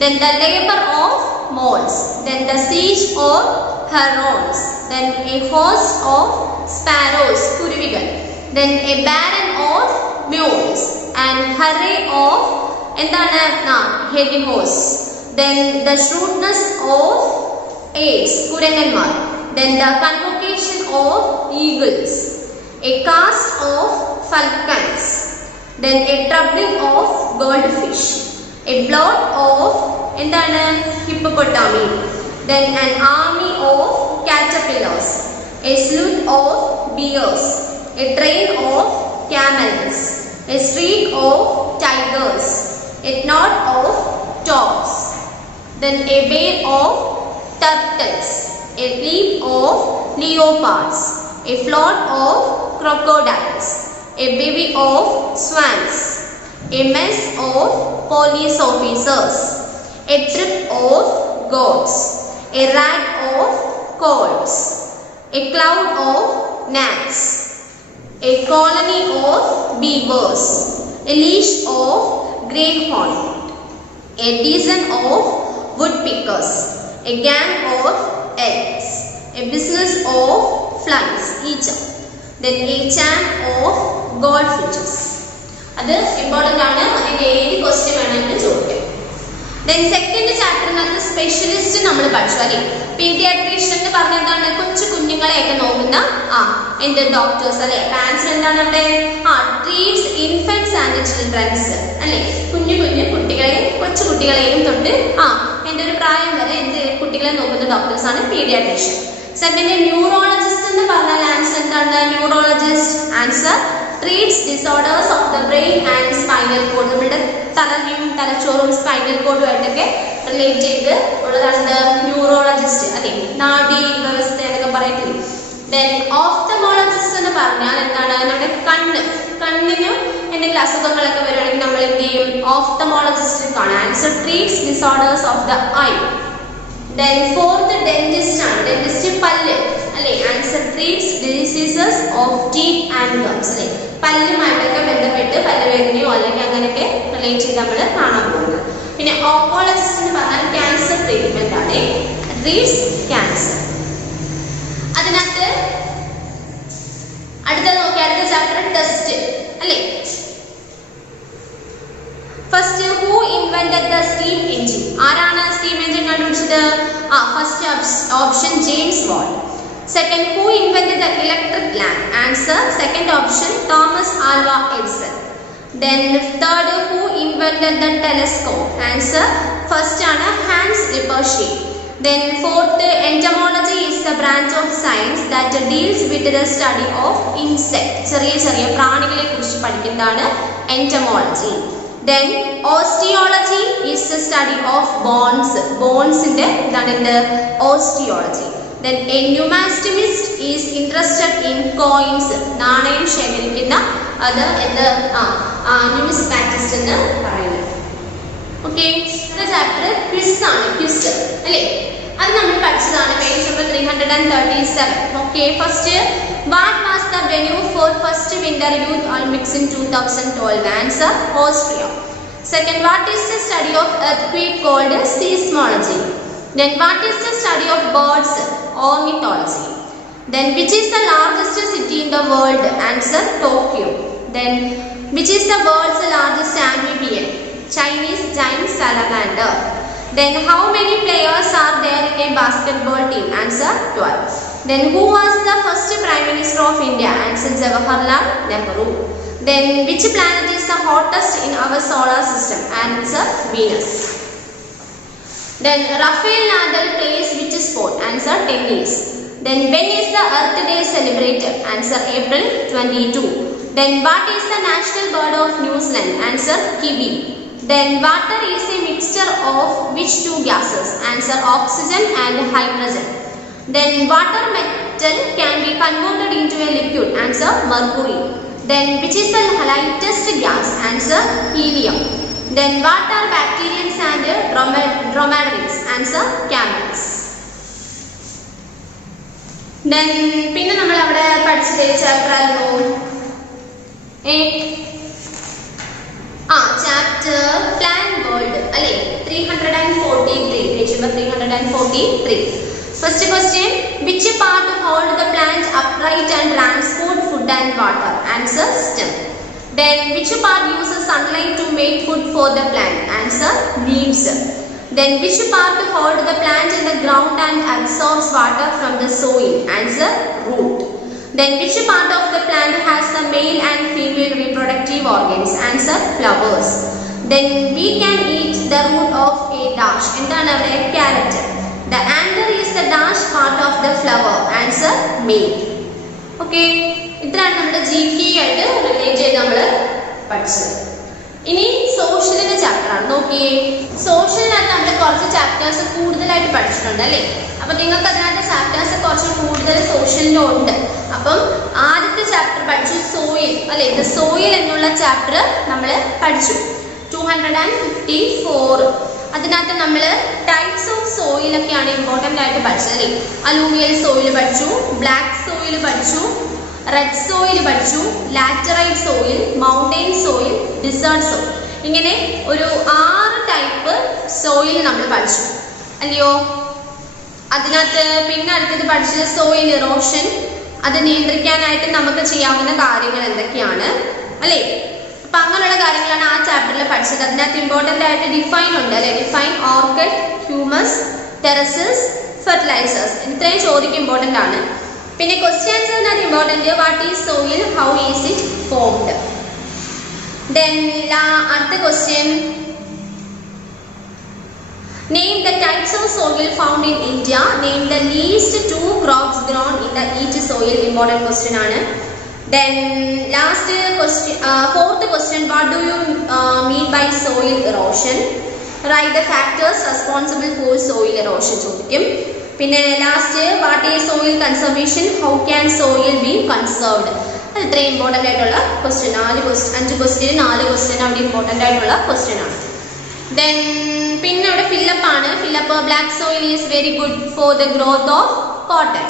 then the labor of moles, then the siege of herons, then a host of sparrows, kuruvigal, then a baron of mules, and hurry of heavy horse, then the shrewdness of apes, kuranganmar, then the convocation of eagles, a cast of falcons, then a troubling of goldfish, a blot of hippopotami, then an army of caterpillars, a slough of bears, a train of camels, a streak of tigers, a knot of toads, then a bale of turtles, a leap of leopards, a flock of crocodiles, a bevy of swans, a mess of police officers, a troop of goats, a rat of colts, a cloud of gnats, a colony of beavers, a leash of greyhound, a dozen of woodpeckers, a gang of elks, a business of flies, each, then a chant of goldfinches. That is important. Question then second chapter specialist pediatrician doctors treats infants and children doctors pediatrician. Second, neurologist neurologist answer treats disorders of the brain and spinal cord. Spinal cord related neurologist. Then ophthalmologist ophthalmologist answer treats disorders of the eye. Then fourth, dentist pallu answer treats diseases of teeth and gums. Oncologist cancer treatment treats cancer. Chapter test. First, who invented the steam engine? Steam engine first option James Watt. Second, who invented the electric lamp? Answer second option Thomas Alva Edison. Then third, who invented the telescope? Answer first Hans Lippershey. Then fourth, entomology is the branch of science that deals with the study of insects. Entomology. Then osteology is the study of bones in the osteology. Then a numismatist is interested in coins. Numismatist. Okay, the chapter quiz. Page number 337. Okay, first, what was the venue for first Winter Youth Olympics in 2012? Answer Austria. Second, what is the study of earthquake called seismology? Then what is the study of birds? Ornithology. Then which is the largest city in the world? Answer Tokyo. Then which is the world's largest amphibian? Chinese giant salamander. Then how many players are there in a basketball team? Answer 12. Then who was the first Prime Minister of India? Answer Jawaharlal Nehru. Then which planet is the hottest in our solar system? Answer Venus. Then Rafael Nadal plays which sport? Answer tennis. Then when is the Earth Day celebrated? Answer April 22. Then what is the national bird of New Zealand? Answer kiwi. Then water is a mixture of which two gases? Answer oxygen and hydrogen. Then water metal can be converted into a liquid? Answer mercury. Then which is the lightest gas? Answer helium. Then what are bacterians and dromedaries? Answer camels. Then pinne nammal avade padichide chapter allo chapter plan world അല്ലേ 343 page number 343. First question, which part hold the plant upright and transport food and water? Answer, stem. Then which part uses sunlight to make food for the plant? Answer, leaves. Then which part hold the plant in the ground and absorbs water from the soil? Answer, root. Then which part of the plant has the male and female reproductive organs? Answer, flowers. Then we can eat the root of a dash. എന്താണ് അവിടെ? Carrot. The anther is the dash part of the flower. Answer, male. Okay, ഇത്രയാണ് നമ്മുടെ GK ആയിട്ട് relate ചെയ്ത് നമ്മൾ പഠിച്ചത്. ഇനി സോഷ്യലിന്റെ chapter ആണ്. നോക്കിയേ, സോഷ്യലിനകത്ത് നമ്മൾ കുറച്ച് ചാപ്റ്റേഴ്സ് കൂടുതലായിട്ട് പഠിച്ചിട്ടുണ്ട് അല്ലേ? അപ്പൊ നിങ്ങൾക്ക് അതിനകത്ത് ചാപ്റ്റേഴ്സ് കുറച്ച് കൂടുതൽ സോഷ്യലിന്റെ ഉണ്ട്. അപ്പം ആദ്യത്തെ ചാപ്റ്റർ പഠിച്ചു സോയിൽ അല്ലെ? ദ സോയിൽ എന്നുള്ള ചാപ്റ്റർ നമ്മൾ പഠിച്ചു 254. അതിനകത്ത് നമ്മൾ ടൈപ്സ് ഓഫ് സോയിൽ ഒക്കെയാണ് ഇമ്പോർട്ടൻ്റ് ആയിട്ട് പഠിച്ചത് അല്ലേ? അലൂവിയൽ സോയിൽ പഠിച്ചു, ബ്ലാക്ക് സോയിൽ പഠിച്ചു, റെഡ് സോയിൽ പഠിച്ചു, laterite soil, mountain soil, dessert soil. ഇങ്ങനെ ഒരു 6 ടൈപ്പ് സോയിൽ നമ്മൾ പഠിച്ചു അല്ലയോ? അതിനകത്ത് പിന്നെ അടുത്തത് പഠിച്ചത് സോയിൽ ഇറോഷൻ. അത് നിയന്ത്രിക്കാനായിട്ട് നമുക്ക് ചെയ്യാവുന്ന കാര്യങ്ങൾ എന്തൊക്കെയാണ് അല്ലേ? അപ്പൊ അങ്ങനെയുള്ള കാര്യങ്ങളാണ് ആ ചാപ്റ്ററിൽ പഠിച്ചത്. അതിനകത്ത് ഇമ്പോർട്ടൻ്റ് ആയിട്ട് ഡിഫൈൻ ഉണ്ട് അല്ലെ? Define orchid, humus, terraces, fertilisers. ഇത്രയും ചോദിക്കും, ഇമ്പോർട്ടൻ്റ് ആണ്. പിന്നെ ക്വസ്റ്റ്യൻ ആൻസറിനകത്ത് important, what is soil, how is it formed. Then അടുത്ത question, name the types of soil found in India. Name the least 2 crops grown in the each soil. Important question ആണ്. Then last question, fourth question, what do you mean by soil erosion? Write the factors responsible for soil erosion ചോദിക്കും. പിന്നെ last, what is soil conservation? How can soil be conserved? അത് ഇത്രയും important ആയിട്ടുള്ള question. 5 question 4 question അവിടെ important ആയിട്ടുള്ള question ആണ്. Then പിന്നെ അവിടെ ഫില്ലപ്പ് ആണ്. Fill up, black soil is very good for the growth of cotton.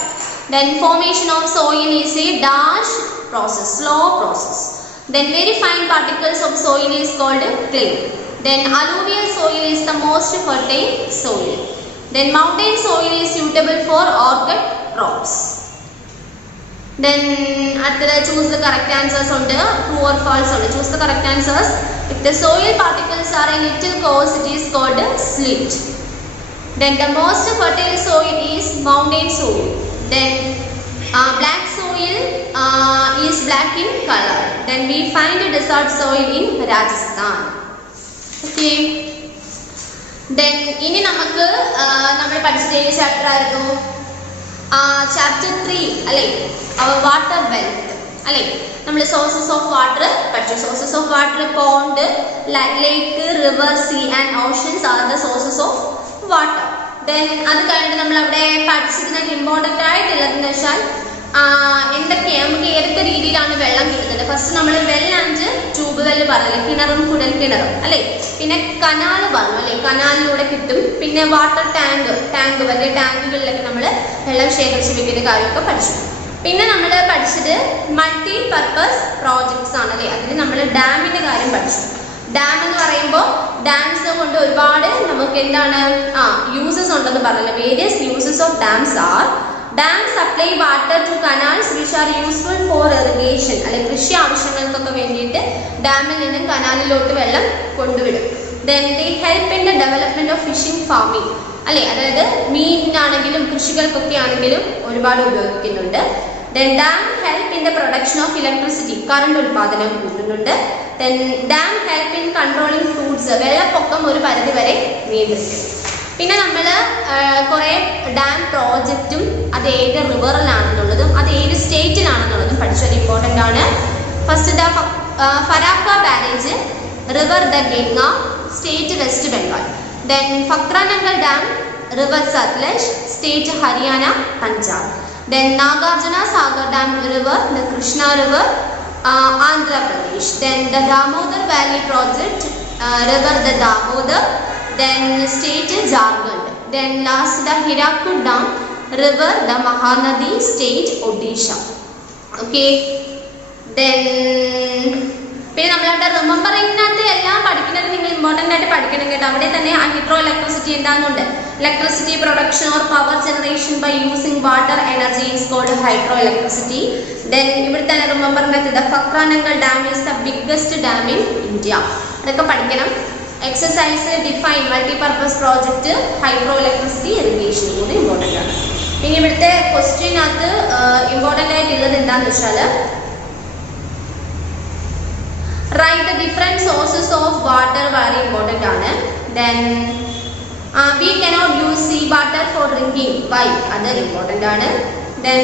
Then formation of soil is a dash process, slow process. Then very fine particles of soil is called clay. Then alluvial soil is the most fertile soil. Then mountain soil is suitable for orchid crops. Then after choose the correct answers on the true or false on choose the correct answers. If the soil particles are a little coarse, it is called slit. Then the most fertile soil is mountain soil. Then black soil is black in color. Then we find a desert soil in Rajasthan. Okay. Then ഇനി നമുക്ക് നമ്മൾ പഠിച്ച chapter ആയിരുന്നു chapter 3 അല്ലേ? Water wealth അല്ലേ? നമ്മൾ sources of water പഠിച്ചു. Sources of water, pond, lake, river, sea and oceans are the sources of water. Then അത് കഴിഞ്ഞിട്ട് നമ്മൾ അവിടെ പഠിച്ചതിനകത്ത് ഇമ്പോർട്ടൻ്റ് ആയിട്ടുള്ളതെന്ന് വെച്ചാൽ എന്തൊക്കെയാണ്, നമുക്ക് ഏതൊക്കെ രീതിയിലാണ് വെള്ളം കിട്ടുന്നത്. ഫസ്റ്റ് നമ്മൾ വെൽ ആൻഡ് ട്യൂബ് വെല്ല് പറഞ്ഞല്ലേ, കിണറും കുഴൽ കിണറും അല്ലേ? പിന്നെ കനാൽ പറഞ്ഞു അല്ലേ, കനാലിലൂടെ കിട്ടും. പിന്നെ വാട്ടർ ടാങ്ക് വലിയ ടാങ്കുകളിലൊക്കെ നമ്മൾ വെള്ളം ശേഖരിച്ച് വെക്കുന്ന കാര്യമൊക്കെ പഠിച്ചു. പിന്നെ നമ്മൾ പഠിച്ചത് മൾട്ടി പർപ്പസ് പ്രോജക്ട്സ് ആണല്ലേ. അതിൽ നമ്മൾ ഡാമിന്റെ കാര്യം പഠിച്ചു. ഡാം എന്ന് പറയുമ്പോൾ ഡാംസ് കൊണ്ട് ഒരുപാട് നമുക്ക് എന്താണ് യൂസസ് ഉണ്ടെന്ന് പറഞ്ഞല്ലോ. Various uses of dams are: dams supply water to canals which are useful for irrigation അല്ലെ, കൃഷി ആവശ്യങ്ങൾക്കൊക്കെ വേണ്ടിയിട്ട് ഡാമിൽ നിന്നും കനാലിലോട്ട് വെള്ളം കൊണ്ടുവിടും. then they help in the development of fishing farming അല്ലെ, അതായത് മീനിനാണെങ്കിലും കൃഷികൾക്കൊക്കെ ആണെങ്കിലും ഒരുപാട് ഉപയോഗിക്കുന്നുണ്ട്. then dam help in the production of electricity, current ഉൽപാദനം കൂട്ടുന്നുണ്ട്. then dam help in controlling floods, വെള്ളപ്പൊക്കം ഒരു പരിധി വരെ നിയന്ത്രിക്കും. പിന്നെ നമ്മൾ കുറേ ഡാം പ്രോജക്റ്റും അത് ഏത് റിവറിലാണെന്നുള്ളതും അത് ഏത് സ്റ്റേറ്റിലാണെന്നുള്ളതും പഠിച്ചത് ഇമ്പോർട്ടൻ്റ് ആണ്. First the Farakka barrage, river the Ganga, state West Bengal. Then Bhakra Nangal dam, river Sutlej, state Haryana, Punjab. Then Nagarjuna Sagar dam, river the Krishna river, Andhra Pradesh. Then the Damodar valley project, river the Damodar, then state Jharkhand. Then last the Hirakud Dam, river the Mahanadi, state Odisha. Okay. Then പിന്നെ നമ്മളുടെ റിമെമ്പറിങ്ങിനകത്ത് എല്ലാം പഠിക്കുന്നത് നിങ്ങൾ important ആയിട്ട് പഠിക്കണം കേട്ടോ. അവിടെ തന്നെ ഹൈഡ്രോ ഇലക്ട്രിസിറ്റി എന്താണെന്നുണ്ട്. Electricity production or power generation by using water energy is called hydro electricity. Then ഇവിടെ തന്നെ remember the Bhakra Nangal dam is the biggest dam in India. അതൊക്കെ പഠിക്കണം. Exercise define multipurpose project hydro electricity irrigation കൂടി important ആണ്. പിന്നെ ഇവിടുത്തെ ക്വസ്റ്റ്യനകത്ത് important ആയിട്ടുള്ളത് എന്താണെന്ന് വെച്ചാൽ write the different sources of water വളരെ ഇമ്പോർട്ടൻ്റ് ആണ്. Then we cannot use sea water for drinking. Why? അത് ഇമ്പോർട്ടൻ്റ് ആണ്. Then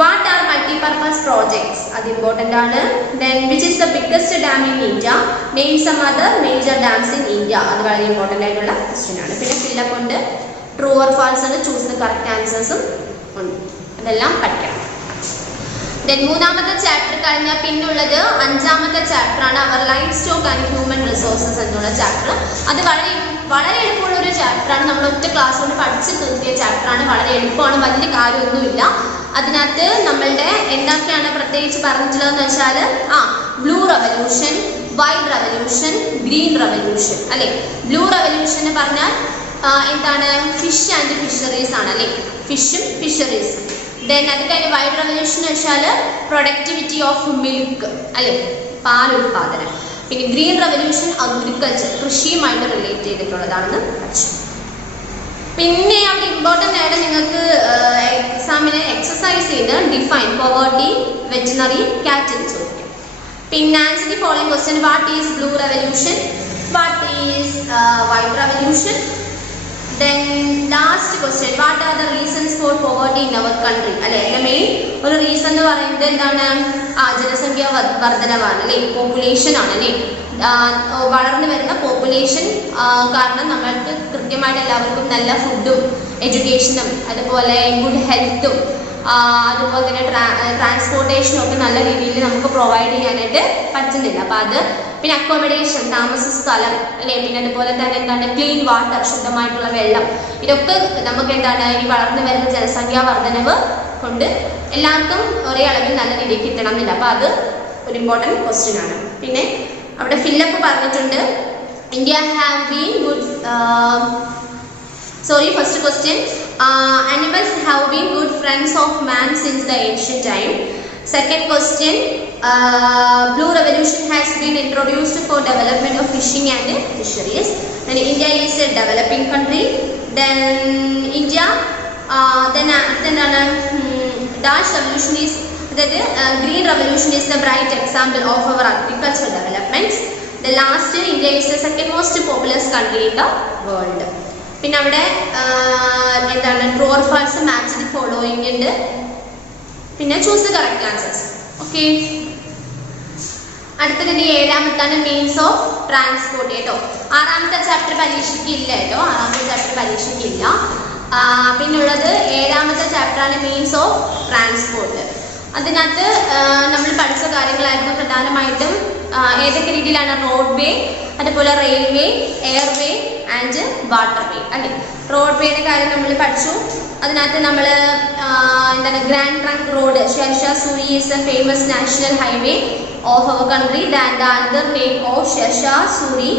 what are multi-purpose projects? അത് ഇമ്പോർട്ടൻ്റ് ആണ്. Then which is the biggest dam in India? Name some other major dams in India. അത് വളരെ important ആയിട്ടുള്ള question ആണ്. പിന്നെ fill up ഉണ്ട്, ട്രൂ ഓർ ഫാൾസ് ഉണ്ട്, ചൂസ് ദ കറക്റ്റ് ആൻസേഴ്സും ഉണ്ട്. അതെല്ലാം പഠിക്കണം. ദെൻ മൂന്നാമത്തെ ചാപ്റ്റർ കഴിഞ്ഞാൽ പിന്നുള്ളത് അഞ്ചാമത്തെ ചാപ്റ്റർ ആണ് അവർ livestock and human resources എന്നുള്ള ചാപ്റ്റർ. അത് വളരെ എളുപ്പമുള്ള ഒരു ചാപ്റ്ററാണ്. നമ്മൾ ഒറ്റ ക്ലാസ് കൊണ്ട് പഠിച്ച് തീർത്തിയ ചാപ്റ്ററാണ്. വളരെ എളുപ്പമാണ്, വലിയ കാര്യമൊന്നുമില്ല. അതിനകത്ത് നമ്മളുടെ എന്തൊക്കെയാണ് പ്രത്യേകിച്ച് പറഞ്ഞിട്ടുള്ളതെന്ന് വെച്ചാൽ blue revolution, white revolution, green revolution അല്ലേ. ബ്ലൂ റെവല്യൂഷൻ എന്ന് പറഞ്ഞാൽ എന്താണ്? ഫിഷ് ആൻഡ് ഫിഷറീസ് ആണ് അല്ലേ, ഫിഷും ഫിഷറീസും. ദെൻ അത് കഴിഞ്ഞ് വൈറ്റ് റെവല്യൂഷൻ എന്ന് വെച്ചാൽ പ്രൊഡക്ടിവിറ്റി ഓഫ് മിൽക്ക് അല്ലേ, പാൽ ഉൽപാദനം. പിന്നെ ഗ്രീൻ റെവല്യൂഷൻ അഗ്രികൾച്ചർ, കൃഷിയുമായിട്ട് റിലേറ്റ് ചെയ്തിട്ടുള്ളതാണെന്ന് പഠിച്ചു. പിന്നെ അവിടെ ഇമ്പോർട്ടൻ്റ് ആയിട്ട് നിങ്ങൾക്ക് എക്സാമിന് എക്സസൈസ് ചെയ്ത് ഡിഫൈൻ പോവർട്ടി, വെറ്റിനറി, കാറ്റിൽ ചോദിക്കും. പിന്നെ answer the following question. What is blue revolution? What is white revolution? Then last question, what are the reasons for poverty in our country? അല്ലെ, അതിന്റെ മെയിൻ ഒരു റീസൺ എന്ന് പറയുന്നത് എന്താണ്? ജനസംഖ്യ വർധനവാണ് അല്ലെ, പോപ്പുലേഷൻ ആണ് അല്ലെ. വളർന്നു വരുന്ന പോപ്പുലേഷൻ കാരണം നമ്മൾക്ക് കൃത്യമായിട്ട് എല്ലാവർക്കും നല്ല ഫുഡും എഡ്യൂക്കേഷനും അതുപോലെ ഗുഡ് ഹെൽത്തും അതുപോലെ തന്നെ ട്രാൻസ്പോർട്ടേഷനും ഒക്കെ നല്ല രീതിയിൽ നമുക്ക് പ്രൊവൈഡ് ചെയ്യാനായിട്ട് പറ്റുന്നില്ല. അപ്പം അത് പിന്നെ അക്കോമഡേഷൻ, താമസ സ്ഥലം അല്ലെ, പിന്നെ അതുപോലെ തന്നെ എന്താണ് ക്ലീൻ വാട്ടർ, ശുദ്ധമായിട്ടുള്ള വെള്ളം, ഇതൊക്കെ നമുക്ക് എന്താണ് ഈ വളർന്നു വരുന്ന ജനസംഖ്യാ വർധനവ് കൊണ്ട് എല്ലാവർക്കും ഒരേ അളവിൽ നല്ല രീതിയിൽ കിട്ടണം എന്നില്ല. അപ്പം അത് ഒരു ഇമ്പോർട്ടൻറ്റ് ക്വസ്റ്റ്യൻ ആണ്. പിന്നെ അവിടെ ഫില്ലപ്പ് പറഞ്ഞിട്ടുണ്ട്. India have been good first question, animals have been good friends of man since the ancient time. Second question, blue revolution has been introduced for development of fishing and fisheries. And India is a developing country. Then India, then dash revolution is that green revolution is the bright example of our agricultural developments. The last year India is the second most populous country in the world. പിന്നെ അവിടെ എന്താണ് true or false, match the following ഉണ്ട്, പിന്നെ choose the correct answers. Okay, അടുത്തത് ഇനി ഏഴാമത്താണ് means of transport കേട്ടോ. ആറാമത്തെ chapter പരീക്ഷയ്ക്ക് ഇല്ല കേട്ടോ, ആറാമത്തെ ചാപ്റ്റർ പരീക്ഷയ്ക്ക് ഇല്ല. പിന്നുള്ളത് ഏഴാമത്തെ ചാപ്റ്ററാണ് മീൻസ് ഓഫ് ട്രാൻസ്പോർട്ട്. അതിനകത്ത് നമ്മൾ പഠിച്ച കാര്യങ്ങളായിരുന്നു പ്രധാനമായിട്ടും ഏതൊക്കെ രീതിയിലാണ് റോഡ് വേ, അതുപോലെ railway, airway and water way അല്ലേ. റോഡ് വേയുടെ കാര്യം നമ്മൾ പഠിച്ചു. അതിനകത്ത് നമ്മൾ എന്താണ് grand trunk road, Sher Shah Suri is a famous national highway of our country. Than the other name of Sher Shah Suri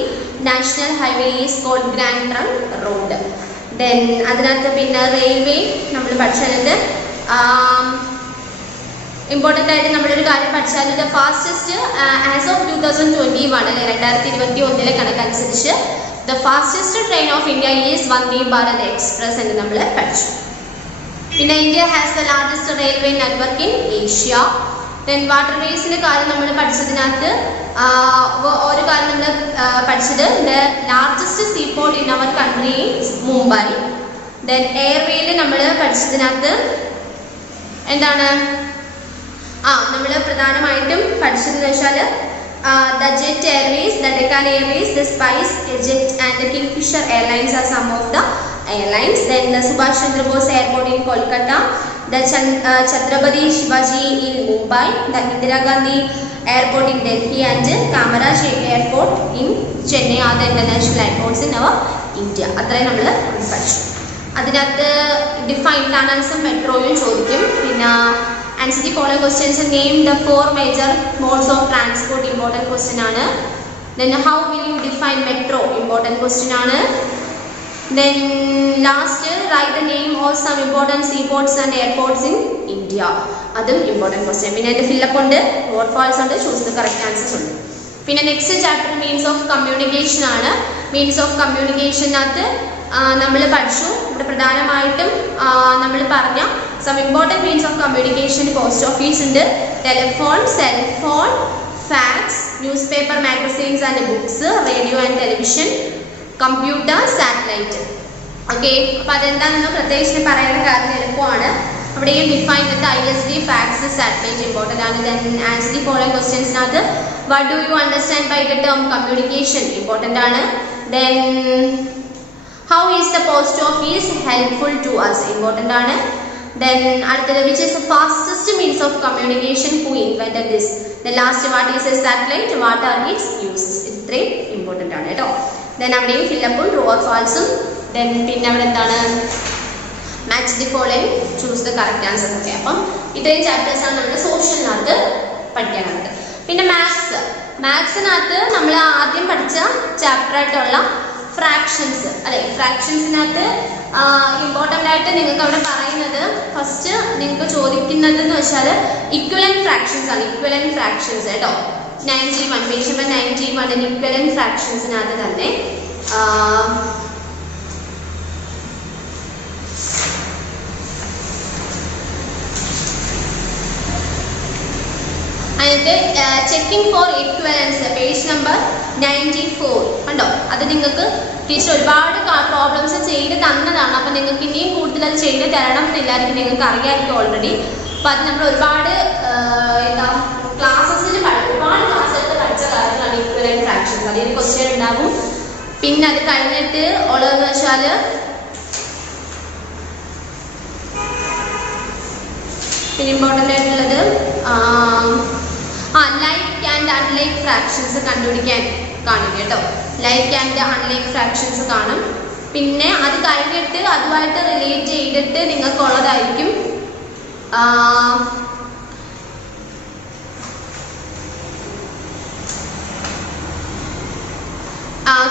national highway is called grand trunk road. Then അതിനകത്ത് പിന്നെ റെയിൽവേ നമ്മൾ പഠിച്ചത് ഇമ്പോർട്ടൻ്റ് ആയിട്ട് നമ്മളൊരു കാര്യം പഠിച്ചാൽ ദ ഫാസ്റ്റസ്റ്റ് ആസ് ഓഫ് 2021 അല്ലെ 2021 കണക്കനുസരിച്ച് the fastest train of India is Vande Bharat express എന്ന് നമ്മൾ പഠിച്ചു. പിന്നെ India has the largest railway network in Asia. Then water വേസിൻ്റെ കാര്യം നമ്മൾ പഠിച്ചതിനകത്ത് ഒരു കാര്യം നമ്മൾ പഠിച്ചത് the largest sea port in our country is Mumbai. Then എയർവേയിൽ നമ്മൾ പഠിച്ചതിനകത്ത് എന്താണ് നമ്മൾ പ്രധാനമായിട്ടും പഠിച്ചതെന്ന് വെച്ചാൽ the Jet Airways, the Deccan Airways, the Spice Jet and the Kingfisher Airlines are some of the airlines. Then the Subhash Chandra Bose Airport in Kolkata, the Chhatrapati Shivaji in Mumbai, the Indira Gandhi Airport in Delhi and Kamaraj Airport in Chennai are the international airports in our India. അത്രയും നമ്മൾ പഠിച്ചു. അതിനകത്ത് define ടണൽസും മെട്രോയും ചോദിക്കും. പിന്നെ answer the following questions and name the 4 major modes of transport. Important question ആണ്. Then how will you define metro? Important question ആണ്. Then last, write the name of some important seaports and airports in India. അതും important question. പിന്നെ അതിന്റെ fill up ഉണ്ട്, true false ഉണ്ട്, choose the correct answers ഉണ്ട്. പിന്നെ next chapter means of communication ആണ്. Means of കമ്മ്യൂണിക്കേഷനകത്ത് നമ്മൾ പഠിച്ചു. ഇവിടെ പ്രധാനമായിട്ടും നമ്മൾ പറഞ്ഞ some important means of communication post office ഉണ്ട്, telephone, cellphone, fax, news paper, magazines and books, radio and television, computer, satellite. Okay, അപ്പോൾ അതെന്താണെന്ന് പ്രത്യേകിച്ച് പറയുന്ന കാര്യം എളുപ്പമാണ്. അവിടെയും ഡിഫൈൻ ചെയ്തിട്ട് ISD, ഫാക്സ്, സാറ്റലൈറ്റ് ഇമ്പോർട്ടൻ്റ് ആണ്. ദെൻ ആൻസർ ദി ഫോളോയിങ് ക്വസ്റ്റ്യൻസിനകത്ത് what do you understand by the term communication important ആണ്. Then how is the post office helpful to us important ആണ്. ദെൻ അടുത്തത് which is the fastest means of communication, who invented this. Then last what is a satellite, what are its uses. ഇത്രയും important ആണ് കേട്ടോ. Then അവിടെയും ഫില്ലപ്പും true or ഫാൾസും. Then പിന്നെ അവിടെ എന്താണ് match the following, choose the correct answers ഒക്കെ. അപ്പം ഇത്രയും ചാപ്റ്റേഴ്സാണ് നമ്മുടെ സോഷ്യലിനകത്ത് പഠിക്കാനുള്ളത്. പിന്നെ മാത്സിനകത്ത് നമ്മൾ ആദ്യം പഠിച്ച ചാപ്റ്റർ ആയിട്ടുള്ള ഫ്രാക്ഷൻസ് അല്ലെ. ഫ്രാക്ഷൻസിനകത്ത് ഇമ്പോർട്ടൻ്റ് ആയിട്ട് നിങ്ങൾക്ക് അവിടെ പറയുന്നത് ഫസ്റ്റ് നിങ്ങൾക്ക് ചോദിക്കുന്നത് എന്ന് വെച്ചാൽ ഇക്വലന്റ് ഫ്രാക്ഷൻസ് ആണ്. ഇക്വലന്റ് ഫ്രാക്ഷൻസ് കേട്ടോ. 91 പേജ് നമ്പർ 91 ഇക്വലന്റ് ഫ്രാക്ഷൻസിനകത്ത് തന്നെ അതിനകത്ത് checking for equivalence page number 94 കണ്ടോ. അത് നിങ്ങൾക്ക് ടീച്ചർ ഒരുപാട് പ്രോബ്ലംസ് ചെയ്ത് തന്നതാണ്. അപ്പം നിങ്ങൾക്ക് ഇനിയും കൂടുതൽ അത് ചെയ്ത് തരണം എന്നില്ലായിരിക്കും, നിങ്ങൾക്ക് അറിയാമായിരിക്കും ഓൾറെഡി. അപ്പം അത് നമ്മൾ ഒരുപാട് എന്താ ക്ലാസ്സസിൽ ഒരുപാട് ക്ലാസ്സെടുത്ത് പഠിച്ച കാര്യങ്ങളാണ് ഇക്വലന്റ് ഫ്രാക്ഷൻസ്. അതിൽ ക്വസ്റ്റ്യൻ ഉണ്ടാവും. പിന്നെ അത് കഴിഞ്ഞിട്ട് ഉള്ളതെന്ന് വെച്ചാൽ പിന്നെ ഇമ്പോർട്ടൻ്റ് ആയിട്ടുള്ളത് ലൈക്ക് ആൻഡ് അൺലൈക്ക് ഫ്രാക്ഷൻസ് കണ്ടുപിടിക്കാൻ കാണും കേട്ടോ. ലൈക്ക് ആൻഡ് അൺലൈക്ക് ഫ്രാക്ഷൻസ് കാണും. പിന്നെ അത് കഴിഞ്ഞിട്ട് അതുമായിട്ട് റിലേറ്റ് ചെയ്തിട്ട് നിങ്ങൾക്കുള്ളതായിരിക്കും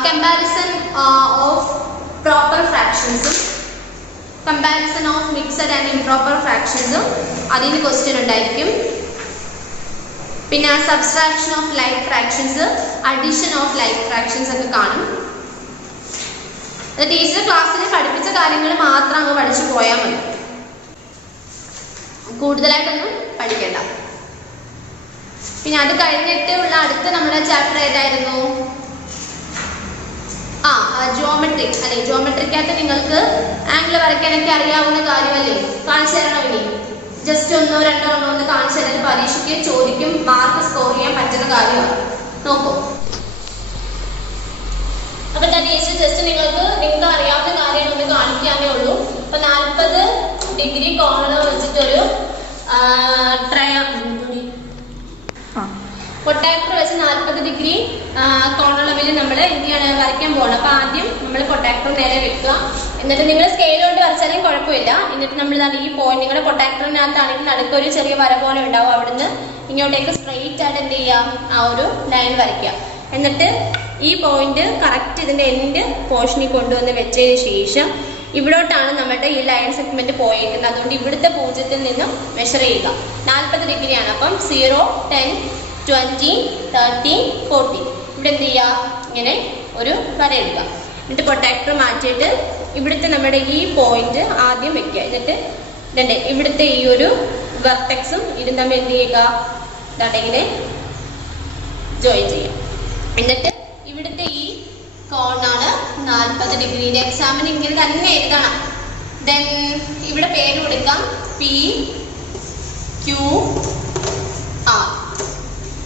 കമ്പാരിസൺ ഓഫ് പ്രോപ്പർ ഫ്രാക്ഷൻസും comparison of mixed and improper ഫ്രാക്ഷൻസും അതിന് ക്വസ്റ്റ്യൻ ഉണ്ടായിരിക്കും. പിന്നെ subtraction of like fractions, addition of like fractions ഒക്കെ കാണും. ടീച്ചർ ക്ലാസ്സിൽ പഠിപ്പിച്ച കാര്യങ്ങൾ മാത്രം അങ്ങ് പഠിച്ചു പോയാൽ മതി, കൂടുതലായിട്ടൊന്നും പഠിക്കേണ്ട. പിന്നെ അത് കഴിഞ്ഞിട്ട് ഉള്ള അടുത്ത നമ്മുടെ ചാപ്റ്റർ ഏതായിരുന്നു? ജിയോമെട്രിക് അല്ലെ. ജിയോമെട്രിക്കകത്ത് നിങ്ങൾക്ക് ആംഗിൾ വരയ്ക്കാനൊക്കെ അറിയാവുന്ന കാര്യമല്ലേ? കാണിച്ചു തരണോ? ഇനി ജസ്റ്റ് ഒന്നോ രണ്ടോ ഒന്ന് കാണിച്ചു തരാൻ പരീക്ഷയ്ക്ക് ചോദിക്കും, മാർക്ക് സ്കോർ ചെയ്യാൻ പറ്റുന്ന കാര്യമാണ്. നോക്കൂ. അപ്പൊ ടീച്ചർ ജസ്റ്റ് നിങ്ങൾക്ക് അറിയാവുന്ന കാര്യം ഒന്ന് കാണിക്കാനേ ഉള്ളൂ. അപ്പൊ 40 ഡിഗ്രി കോണർ വെച്ചിട്ടൊരു പൊട്ടാക്ടർ വെച്ച് 40 ഡിഗ്രി കോണളവിൽ നമ്മൾ എന്ത് ചെയ്യണം, വരയ്ക്കാൻ പോകണം. അപ്പൊ ആദ്യം നമ്മൾ പൊട്ടാക്ടർ നേരെ വെക്കുക. എന്നിട്ട് നിങ്ങൾ സ്കെയിൽ കൊണ്ട് വരച്ചാലും കുഴപ്പമില്ല. എന്നിട്ട് നമ്മൾ ഈ പോയിന്റ് നിങ്ങളുടെ പൊട്ടാക്ടറിനകത്താണെങ്കിൽ നടുക്കൊരു ചെറിയ വര പോലെ ഉണ്ടാവും. അവിടുന്ന് ഇങ്ങോട്ടേക്ക് സ്ട്രെയിറ്റ് ആയിട്ട് എന്ത് ചെയ്യാം, ആ ഒരു ലൈൻ വരയ്ക്കുക. എന്നിട്ട് ഈ പോയിന്റ് കറക്റ്റ് ഇതിന്റെ എൻഡ് പോർഷനിൽ കൊണ്ടുവന്ന് വെച്ചതിന് ശേഷം ഇവിടോട്ടാണ് നമ്മുടെ ഈ ലൈൻ സെഗ്മെന്റ് പോയേക്കുന്നത്. അതുകൊണ്ട് ഇവിടുത്തെ 0 നിന്നും മെഷർ ചെയ്യുക. 40 ഡിഗ്രിയാണ്. അപ്പം 0, 10, 20, 30, 40 ഇവിടെ എന്ത് ചെയ്യുക, ഇങ്ങനെ ഒരു വര എടുക്കുക. എന്നിട്ട് പൊട്ടാക്ടർ മാറ്റിയിട്ട് ഇവിടുത്തെ നമ്മുടെ ഈ പോയിന്റ് ആദ്യം വെക്കുക. എന്നിട്ട് ഇതേ ഇവിടുത്തെ ഈ ഒരു വെർട്ടെക്സും ഇതും തമ്മിൽ എന്ത് ചെയ്യുക, ഇങ്ങനെ ജോയിൻ ചെയ്യാം. എന്നിട്ട് ഇവിടുത്തെ ഈ കോണാണ് 40 ഡിഗ്രി. എക്സാമിന് ഇങ്ങനെ തന്നെ എഴുതണം. ദെൻ ഇവിടെ പേര് കൊടുക്കാം, PQR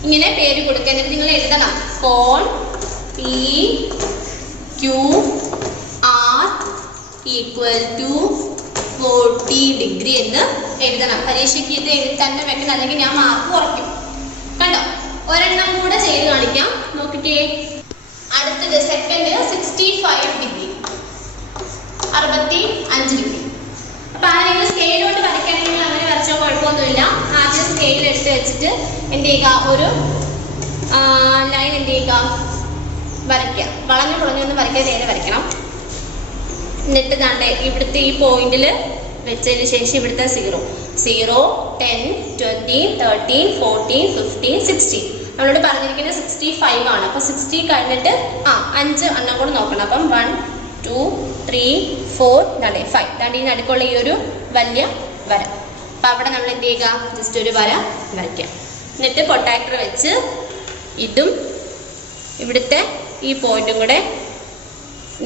ഇങ്ങനെ പേര് കൊടുക്കുക. എന്നിട്ട് നിങ്ങൾ എഴുതണം കോൺ PQR ഈക്വൽ ടു 40 ഡിഗ്രി എന്ന് എഴുതണം. പരീക്ഷയ്ക്ക് ഇത് എഴുതി തന്നെ വെക്കണം, അല്ലെങ്കിൽ ഞാൻ മാർക്ക് കുറയ്ക്കും. കണ്ടോ? ഒരെണ്ണം കൂടെ ചെയ്ത് കാണിക്കാം, നോക്കിക്കേ. അടുത്തത് സെക്കൻഡ് 65 ഡിഗ്രി, 65 ഡിഗ്രി. അപ്പൊ ആരെങ്കിലും സ്കെയിൽ കൊണ്ട് വരയ്ക്കണമെങ്കിൽ അങ്ങനെ വരച്ചോ, കുഴപ്പമൊന്നുമില്ല. ആദ്യം സ്കെയിൽ എടുത്ത് വെച്ചിട്ട് എന്ത് ചെയ്യുക, ഒരു ലൈൻ എന്ത് ചെയ്യുക, വരയ്ക്കാം. വളഞ്ഞു പുളഞ്ഞൊന്നും വരയ്ക്കാൻ നേരെ വരയ്ക്കണം. എന്നിട്ട് ദാണ്ടെ ഇവിടുത്തെ ഈ പോയിന്റിൽ വെച്ചതിന് ശേഷം ഇവിടുത്തെ 0 0 10 20 13 14 15 16 നമ്മളോട് പറഞ്ഞിരിക്കുന്നത് 65 ആണ്. അപ്പോൾ 60 കഴിഞ്ഞിട്ട് 5 എണ്ണം കൂടെ നോക്കണം. അപ്പം 1 2 3 4 ദാണ്ടെ 5 ദാണ്ടെ ഈ നടുക്കുള്ള ഈ ഒരു വലിയ വര. അപ്പം അവിടെ നമ്മൾ എന്ത് ചെയ്യുക, ജസ്റ്റ് ഒരു വര വരയ്ക്കാം. എന്നിട്ട് പ്രൊട്ടാക്ടർ വെച്ച് ഇതും ഇവിടുത്തെ ഈ പോയിന്റും കൂടെ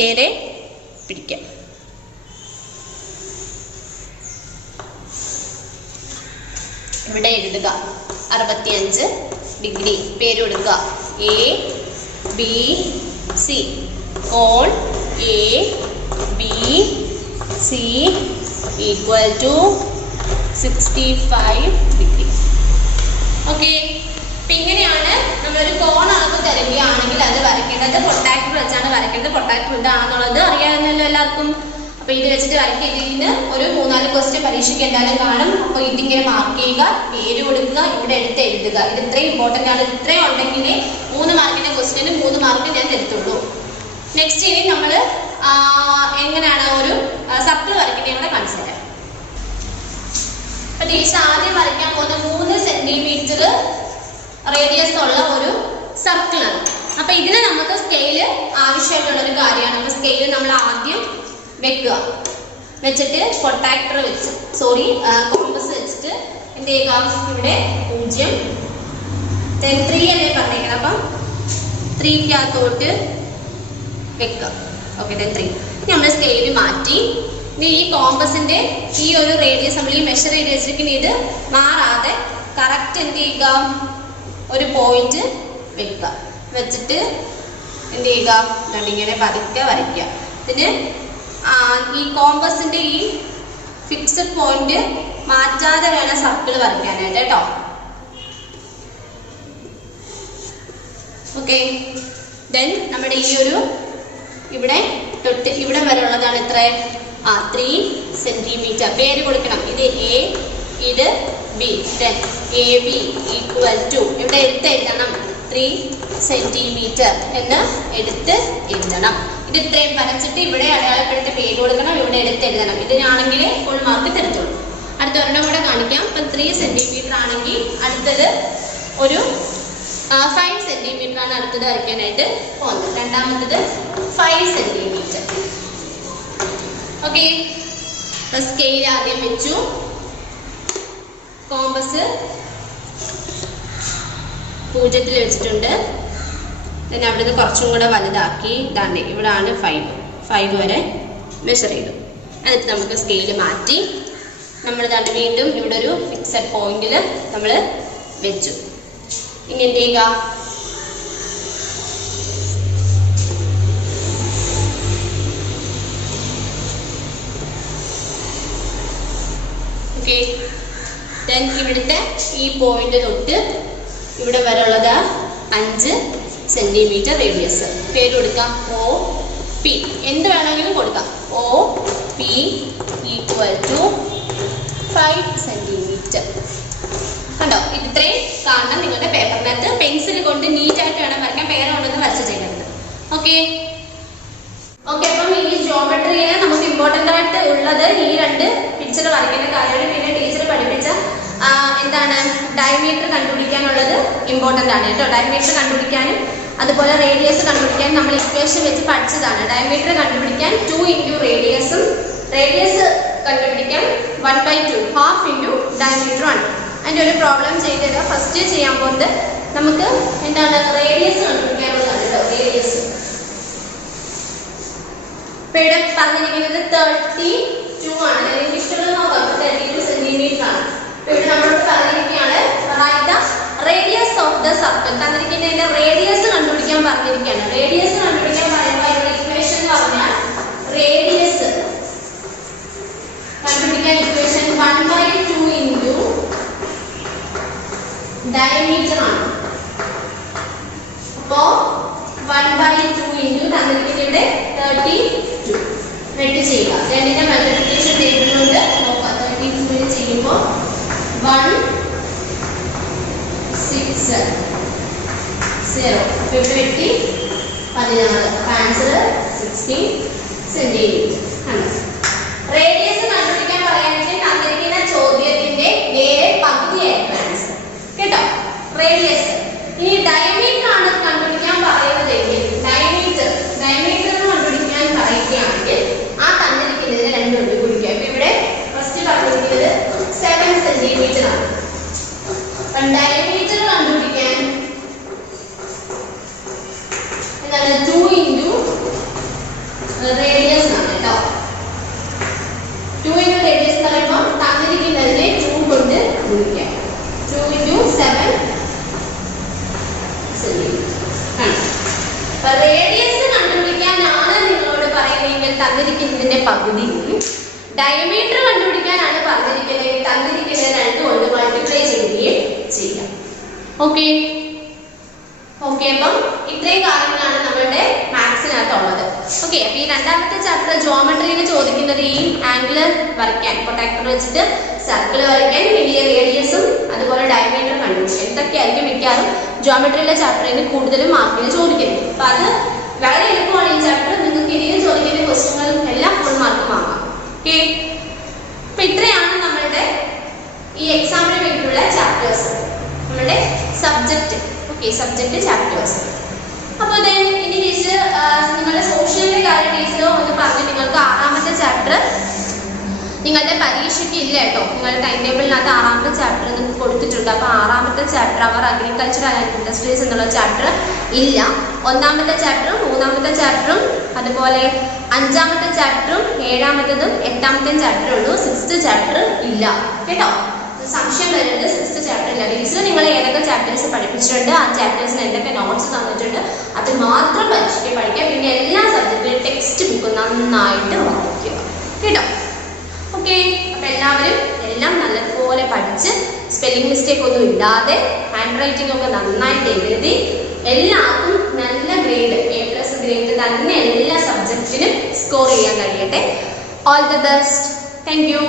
നേരെ പിടിക്കാം. ഇവിടെ എഴുതുക 65 ഡിഗ്രി, പേര് കൊടുക്കുക എ ബി സി, കോൺ A B C equal to 65 degree. Okay, അപ്പം ഇങ്ങനെയാണ് നമ്മളൊരു കോൺ അളവ് തരികയാണെങ്കിൽ അത് വരയ്ക്കേണ്ടത്. പ്രൊട്ടാക്ടർ വെച്ചാണ് വരയ്ക്കേണ്ടത്. പ്രൊട്ടാക്ടർ ഇതാണെന്നുള്ളത് അറിയാവുന്നല്ലോ എല്ലാവർക്കും. അപ്പോൾ ഇത് വെച്ചിട്ട് വരയ്ക്കുന്നതിന് ഒരു 3-4 ക്വസ്റ്റ്യൻ പരീക്ഷയ്ക്ക് എന്തായാലും കാണും. അപ്പോൾ ഇതിങ്ങനെ മാർക്ക് ചെയ്യുക, പേര് കൊടുക്കുക, ഇവിടെ എടുത്ത് എഴുതുക. ഇത് ഇത്രയും ഇമ്പോർട്ടൻ്റ് ആണ്. ഇത്രയും ഉണ്ടെങ്കിൽ 3 മാർക്കിൻ്റെ ക്വസ്റ്റ്യന് 3 മാർക്ക് ഞാൻ തരത്തുള്ളൂ. നെക്സ്റ്റ് ഇനി നമ്മൾ എങ്ങനെയാണ് ഒരു സർക്കിൾ വരയ്ക്കുന്നത് കൂടെ കാണിച്ചു തരാം. അപ്പോൾ ടീച്ചർ ആദ്യം വരയ്ക്കാൻ പോകുന്ന 3 സെന്റിമീറ്റർ റേഡിയസ് ഉള്ള ഒരു സർക്കിളാണ്. അപ്പോൾ ഇതിന് നമുക്ക് സ്കെയില് ആവശ്യമായിട്ടുള്ള ഒരു കാര്യമാണ്. അപ്പോൾ സ്കെയില് നമ്മൾ ആദ്യം വെക്കുക. വെച്ചിട്ട് പ്രൊട്ടാക്ടർ വെച്ച് കോമ്പസ് വെച്ചിട്ട് എന്ത് ചെയ്യുക, ഇവിടെ 0 then 3 അല്ലേ പറഞ്ഞേക്കണം. അപ്പം 3-ക്കകത്തോട്ട് വെക്കുക. Okay, then 3. നമ്മൾ സ്കെയില് മാറ്റി ഈ കോമ്പസിന്റെ ഈ ഒരു റേഡിയസ് നമ്മൾ ഈ മെഷർ ചെയ്ത് വെച്ചിരിക്കുന്ന ഇത് മാറാതെ കറക്റ്റ് എന്ത് ചെയ്യുക, ഒരു പോയിന്റ് വെക്കുക. വെച്ചിട്ട് എന്ത് ചെയ്യുക, ഇങ്ങനെ പതുക്കെ വരയ്ക്കുക. ഇതിന് ഈ കോമ്പസിന്റെ ഈ ഫിക്സഡ് പോയിന്റ് മാറ്റാതെ വേണം സർക്കിൾ വരയ്ക്കാനായിട്ട് കേട്ടോ. ഓക്കെ, ദെൻ നമ്മുടെ ഈ ഒരു ഇവിടെ തൊട്ട് ഇവിടെ വരെ ഉള്ളതാണ് എത്ര, 3 സെന്റിമീറ്റർ. പേര് കൊടുക്കണം. ഇത് എ, ഇത് B, then A B equal to ഇവിടെ എടുത്ത് എഴുതണം 3 സെന്റിമീറ്റർ എന്ന് എടുത്ത് എഴുതണം. ഇത് ഇത്രയും വരച്ചിട്ട് ഇവിടെ അടയാളപ്പെടുത്തി പേര് കൊടുക്കണം, ഇവിടെ എടുത്ത് എഴുതണം. ഇതിനാണെങ്കിൽ ഫുൾ മാർക്ക് തരത്തുള്ളൂ. അടുത്ത ഒരെണ്ണം കൂടെ കാണിക്കാം. അപ്പം 3 സെന്റിമീറ്റർ ആണെങ്കിൽ അടുത്തത് ഒരു 5 സെന്റിമീറ്റർ ആണ് അടുത്തത് വരയ്ക്കാനായിട്ട് പോകുന്നത്. രണ്ടാമത്തത് 5 സെന്റിമീറ്റർ. ഓക്കെ, സ്കെയിൽ ആദ്യം വെച്ചു, കോമ്പസ് 0 വെച്ചിട്ടുണ്ട്. പിന്നെ അവിടുന്ന് കുറച്ചും കൂടെ വലുതാക്കി ഇതാണ്ട് ഇവിടാണ് 5 വരെ മെഷർ ചെയ്തു. എന്നിട്ട് നമുക്ക് സ്കെയിൽ മാറ്റി നമ്മൾ ഇതാണ്ട് വീണ്ടും ഇവിടെ ഒരു ഫിക്സഡ് പോയിന്റിൽ നമ്മൾ വെച്ചു. ഇനി എന്ത് ചെയ്യുക, ഓക്കെ, ദെൻ ഇവിടുത്തെ ഈ പോയിന്റ് തൊട്ട് ഇവിടെ വരെ ഉള്ളത് 5 സെന്റിമീറ്റർ റേഡിയസ്. പേര് കൊടുക്കാം ഒ പി, എന്ത് വേണമെങ്കിലും കൊടുക്കാം. O P equal to 5 centimetre. കണ്ടോ, ഇത്രയും കാണണം നിങ്ങളുടെ പേപ്പറിനകത്ത്. പെൻസിൽ കൊണ്ട് നീറ്റായിട്ട് വേണം വരയ്ക്കാൻ, പേര കൊണ്ടൊന്നും വരച്ച് ചെയ്യരുത്. ഓക്കെ ഓക്കെ, അപ്പം ഈ ജിയോമെട്രിയിൽ നമുക്ക് ഇമ്പോർട്ടൻ്റ് ആയിട്ട് ഉള്ളത് ഈ 2 പിക്ചർ വരയ്ക്കുന്ന കാര്യമാണ്. പിന്നെ ടീച്ചർ പഠിപ്പിച്ച എന്താണ് ഡയമീറ്റർ കണ്ടുപിടിക്കാനുള്ളത് ഇമ്പോർട്ടൻ്റ് ആണ് കേട്ടോ. ഡയമീറ്റർ കണ്ടുപിടിക്കാനും അതുപോലെ റേഡിയസ് കണ്ടുപിടിക്കാനും നമ്മൾ ഇക്വേഷൻ വെച്ച് പഠിച്ചതാണ്. ഡയമീറ്റർ കണ്ടുപിടിക്കാൻ 2 ഇൻറ്റു റേഡിയസും, റേഡിയസ് കണ്ടുപിടിക്കാൻ 1/2 ഹാഫ് ഇൻറ്റു ഡയമീറ്ററും ആണ്. അതിൻ്റെ ഒരു പ്രോബ്ലം ചെയ്തത് ഫസ്റ്റ് ചെയ്യാൻ പോകുന്നത് നമുക്ക് എന്താണ് റേഡിയസ് കണ്ടുപിടിക്കാനുള്ളതാണ് കേട്ടോ. റേഡിയസ് ഇപ്പം ഇവിടെ പറഞ്ഞിരിക്കുന്നത് 32 ആണ്. എനിക്ക് ഇഷ്ടമുള്ളത് നോക്കാം. 32 സെന്റിമീറ്റർ ആണ്. ഇവിടെ നമ്മളോട് പറഞ്ഞിരിക്കുകയാണ് റേഡിയസ് ഓഫ് ദ സർക്കിൾ. തന്നിരിക്കുന്നതിന്റെ റേഡിയസ് കണ്ടുപിടിക്കാൻ പറഞ്ഞിരിക്കുകയാണ്. റേഡിയസ് കണ്ടുപിടിക്കാൻ പറയുമ്പോൾ ഇവിടെ ഇക്വേഷൻ എന്ന് പറഞ്ഞാൽ റേഡിയസ് കണ്ടുപിടിക്കാൻ ഇക്വേഷൻ 1/2 ഇൻറ്റു ഡയമീറ്റർ ആണ്. അപ്പോൾ 1/2 ഇൻറ്റു തന്നിരിക്കുന്ന ഇവിടെ 32 വെട്ടി ചെയ്യുക. രണ്ടിന്റെ മൾട്ടിപ്ലിക്കേഷൻ ടേബിളിലുണ്ട് നോക്കാം. 32 ചെയ്യുമ്പോൾ 1 6 0 ഇവിടെ വെട്ടി ആൻസർ 16 സെന്റിമീറ്റർ ആണ്. റേഡിയസ് കണ്ടുപിടിക്കാൻ പറയാമെങ്കിൽ തന്നിരിക്കുന്ന ചോദ്യത്തിന്റെ നേരെ പകുതിയായിരിക്കും ആൻസർ കേട്ടോ. റേഡിയസ്. ഇനി ഡയമീറ്റർ ആണ് കണ്ടുപിടിക്കാൻ പറയുന്നതെങ്കിൽ ഡയമീറ്റർ കണ്ടുപിടിക്കാൻ പറയുകയാണെങ്കിൽ ആ തന്നിരിക്കുന്നതിന് രണ്ടും കൊണ്ട് ഗുണിക്കുക. ഇപ്പൊ ഇവിടെ ഫസ്റ്റ് പറഞ്ഞിരിക്കുന്നത് 7 സെന്റിമീറ്റർ ആണ്. ഡയമീറ്റർ കണ്ടുപിടിക്കാൻ എന്താണ് 2 into റേഡിയസ് ആണ് കേട്ടോ. 2 into റേഡിയസ് എന്ന് പറയുമ്പോൾ തന്നിരിക്കുന്നതിനെ 2 കൊണ്ട് ഗുണിക്കാം. 2 into 7 റേഡിയസ് കണ്ടുപിടിക്കാനാണ് നിങ്ങളോട് പറയുന്നതെങ്കിൽ തന്നിരിക്കുന്നതിന്റെ പകുതി, ഡയമീറ്റർ കണ്ടുപിടിക്കാനാണ് പറഞ്ഞിരിക്കുന്നത് തന്നിരിക്കുന്നത് 2 കൊണ്ട് മൾട്ടിപ്ലൈ ചെയ്യുകയും ചെയ്യാം. ഓക്കെ ഓക്കെ അപ്പം ഇത്രയും കാര്യങ്ങളാണ് നമ്മളുടെ മാത്സിനകത്തുള്ളത്. ഓക്കെ അപ്പൊ ഈ രണ്ടാമത്തെ ചാപ്റ്റർ ജോമെട്രിയിൽ ചോദിക്കുന്നത് ഈ ആംഗിള് വരയ്ക്കാൻ പ്രൊട്ടക്ടർ വെച്ചിട്ട് സർക്കിൾ വരയ്ക്കാൻ വലിയ റേഡിയസും അതുപോലെ ഡയമീറ്റർ കണ്ടുപിടിക്കും. എന്തൊക്കെയായിരിക്കും മിക്കാറും ജോമെട്രിയിലെ ചാപ്റ്ററിന് കൂടുതലും മാർക്കിന് ചോദിക്കുന്നത്. അപ്പൊ അത് വളരെ എളുപ്പമാണ് ഈ ചാപ്റ്റർ. നിങ്ങൾക്ക് ഇനിയും ചോദിക്കുന്ന ക്വസ്റ്റ്യനുകൾ എല്ലാം ഫുൾ മാർക്ക് വാങ്ങാം. ഓക്കെ അപ്പൊ ഇത്രയാണ് നമ്മളുടെ ഈ എക്സാമിന് വേണ്ടിയിട്ടുള്ള ചാപ്റ്റേഴ്സ്, നമ്മളുടെ സബ്ജക്റ്റ്. Okay subject chapters. അപ്പോൾ ഇനി ടീച്ചർ നിങ്ങളുടെ സോഷ്യലിന്റെ കാര്യം ടീച്ചർ ഒന്ന് പറഞ്ഞ് നിങ്ങൾക്ക് 6ാമത്തെ ചാപ്റ്റർ നിങ്ങളുടെ പരീക്ഷയ്ക്ക് ഇല്ല കേട്ടോ. നിങ്ങളുടെ ടൈം ടേബിളിനകത്ത് 6ാമത്തെ ചാപ്റ്റർ നിങ്ങൾക്ക് കൊടുത്തിട്ടുണ്ട്. അപ്പോൾ 6ാമത്തെ chapter our agriculture and industries എന്നുള്ള ചാപ്റ്റർ ഇല്ല. 1ാമത്തെ ചാപ്റ്ററും 3ാമത്തെ ചാപ്റ്ററും അതുപോലെ 5ാമത്തെ ചാപ്റ്ററും 7ാമത്തേതും 8ാമത്തെയും ചാപ്റ്ററേ ഉള്ളൂ. 6th ചാപ്റ്റർ ഇല്ല കേട്ടോ. സംശയം വരുന്നത് 6th ചാപ്റ്റർ ഇല്ല. ടീച്ചർ നിങ്ങൾ ഏതൊക്കെ ചാപ്റ്റേഴ്സ് പഠിപ്പിച്ചിട്ടുണ്ട്, ആ ചാപ്റ്റേഴ്സിന് എന്തൊക്കെ നോട്ട്സ് തന്നിട്ടുണ്ട്, അത് മാത്രം പരീക്ഷയ്ക്ക് പഠിക്കുക. പിന്നെ എല്ലാ സബ്ജക്റ്റിലും ടെക്സ്റ്റ് ബുക്ക് നന്നായിട്ട് വായിക്കുക കേട്ടോ. ഓക്കെ അപ്പൊ എല്ലാവരും എല്ലാം നല്ലപോലെ പഠിച്ച് സ്പെല്ലിംഗ് മിസ്റ്റേക്ക് ഒന്നും ഇല്ലാതെ ഹാൻഡ് റൈറ്റിംഗ് ഒക്കെ നന്നായിട്ട് എഴുതി എല്ലാവർക്കും നല്ല ഗ്രേഡ് A+ ഗ്രേഡ് തന്നെ എല്ലാ സബ്ജക്റ്റിനും സ്കോർ ചെയ്യാൻ കഴിയട്ടെ. All the best. Thank you.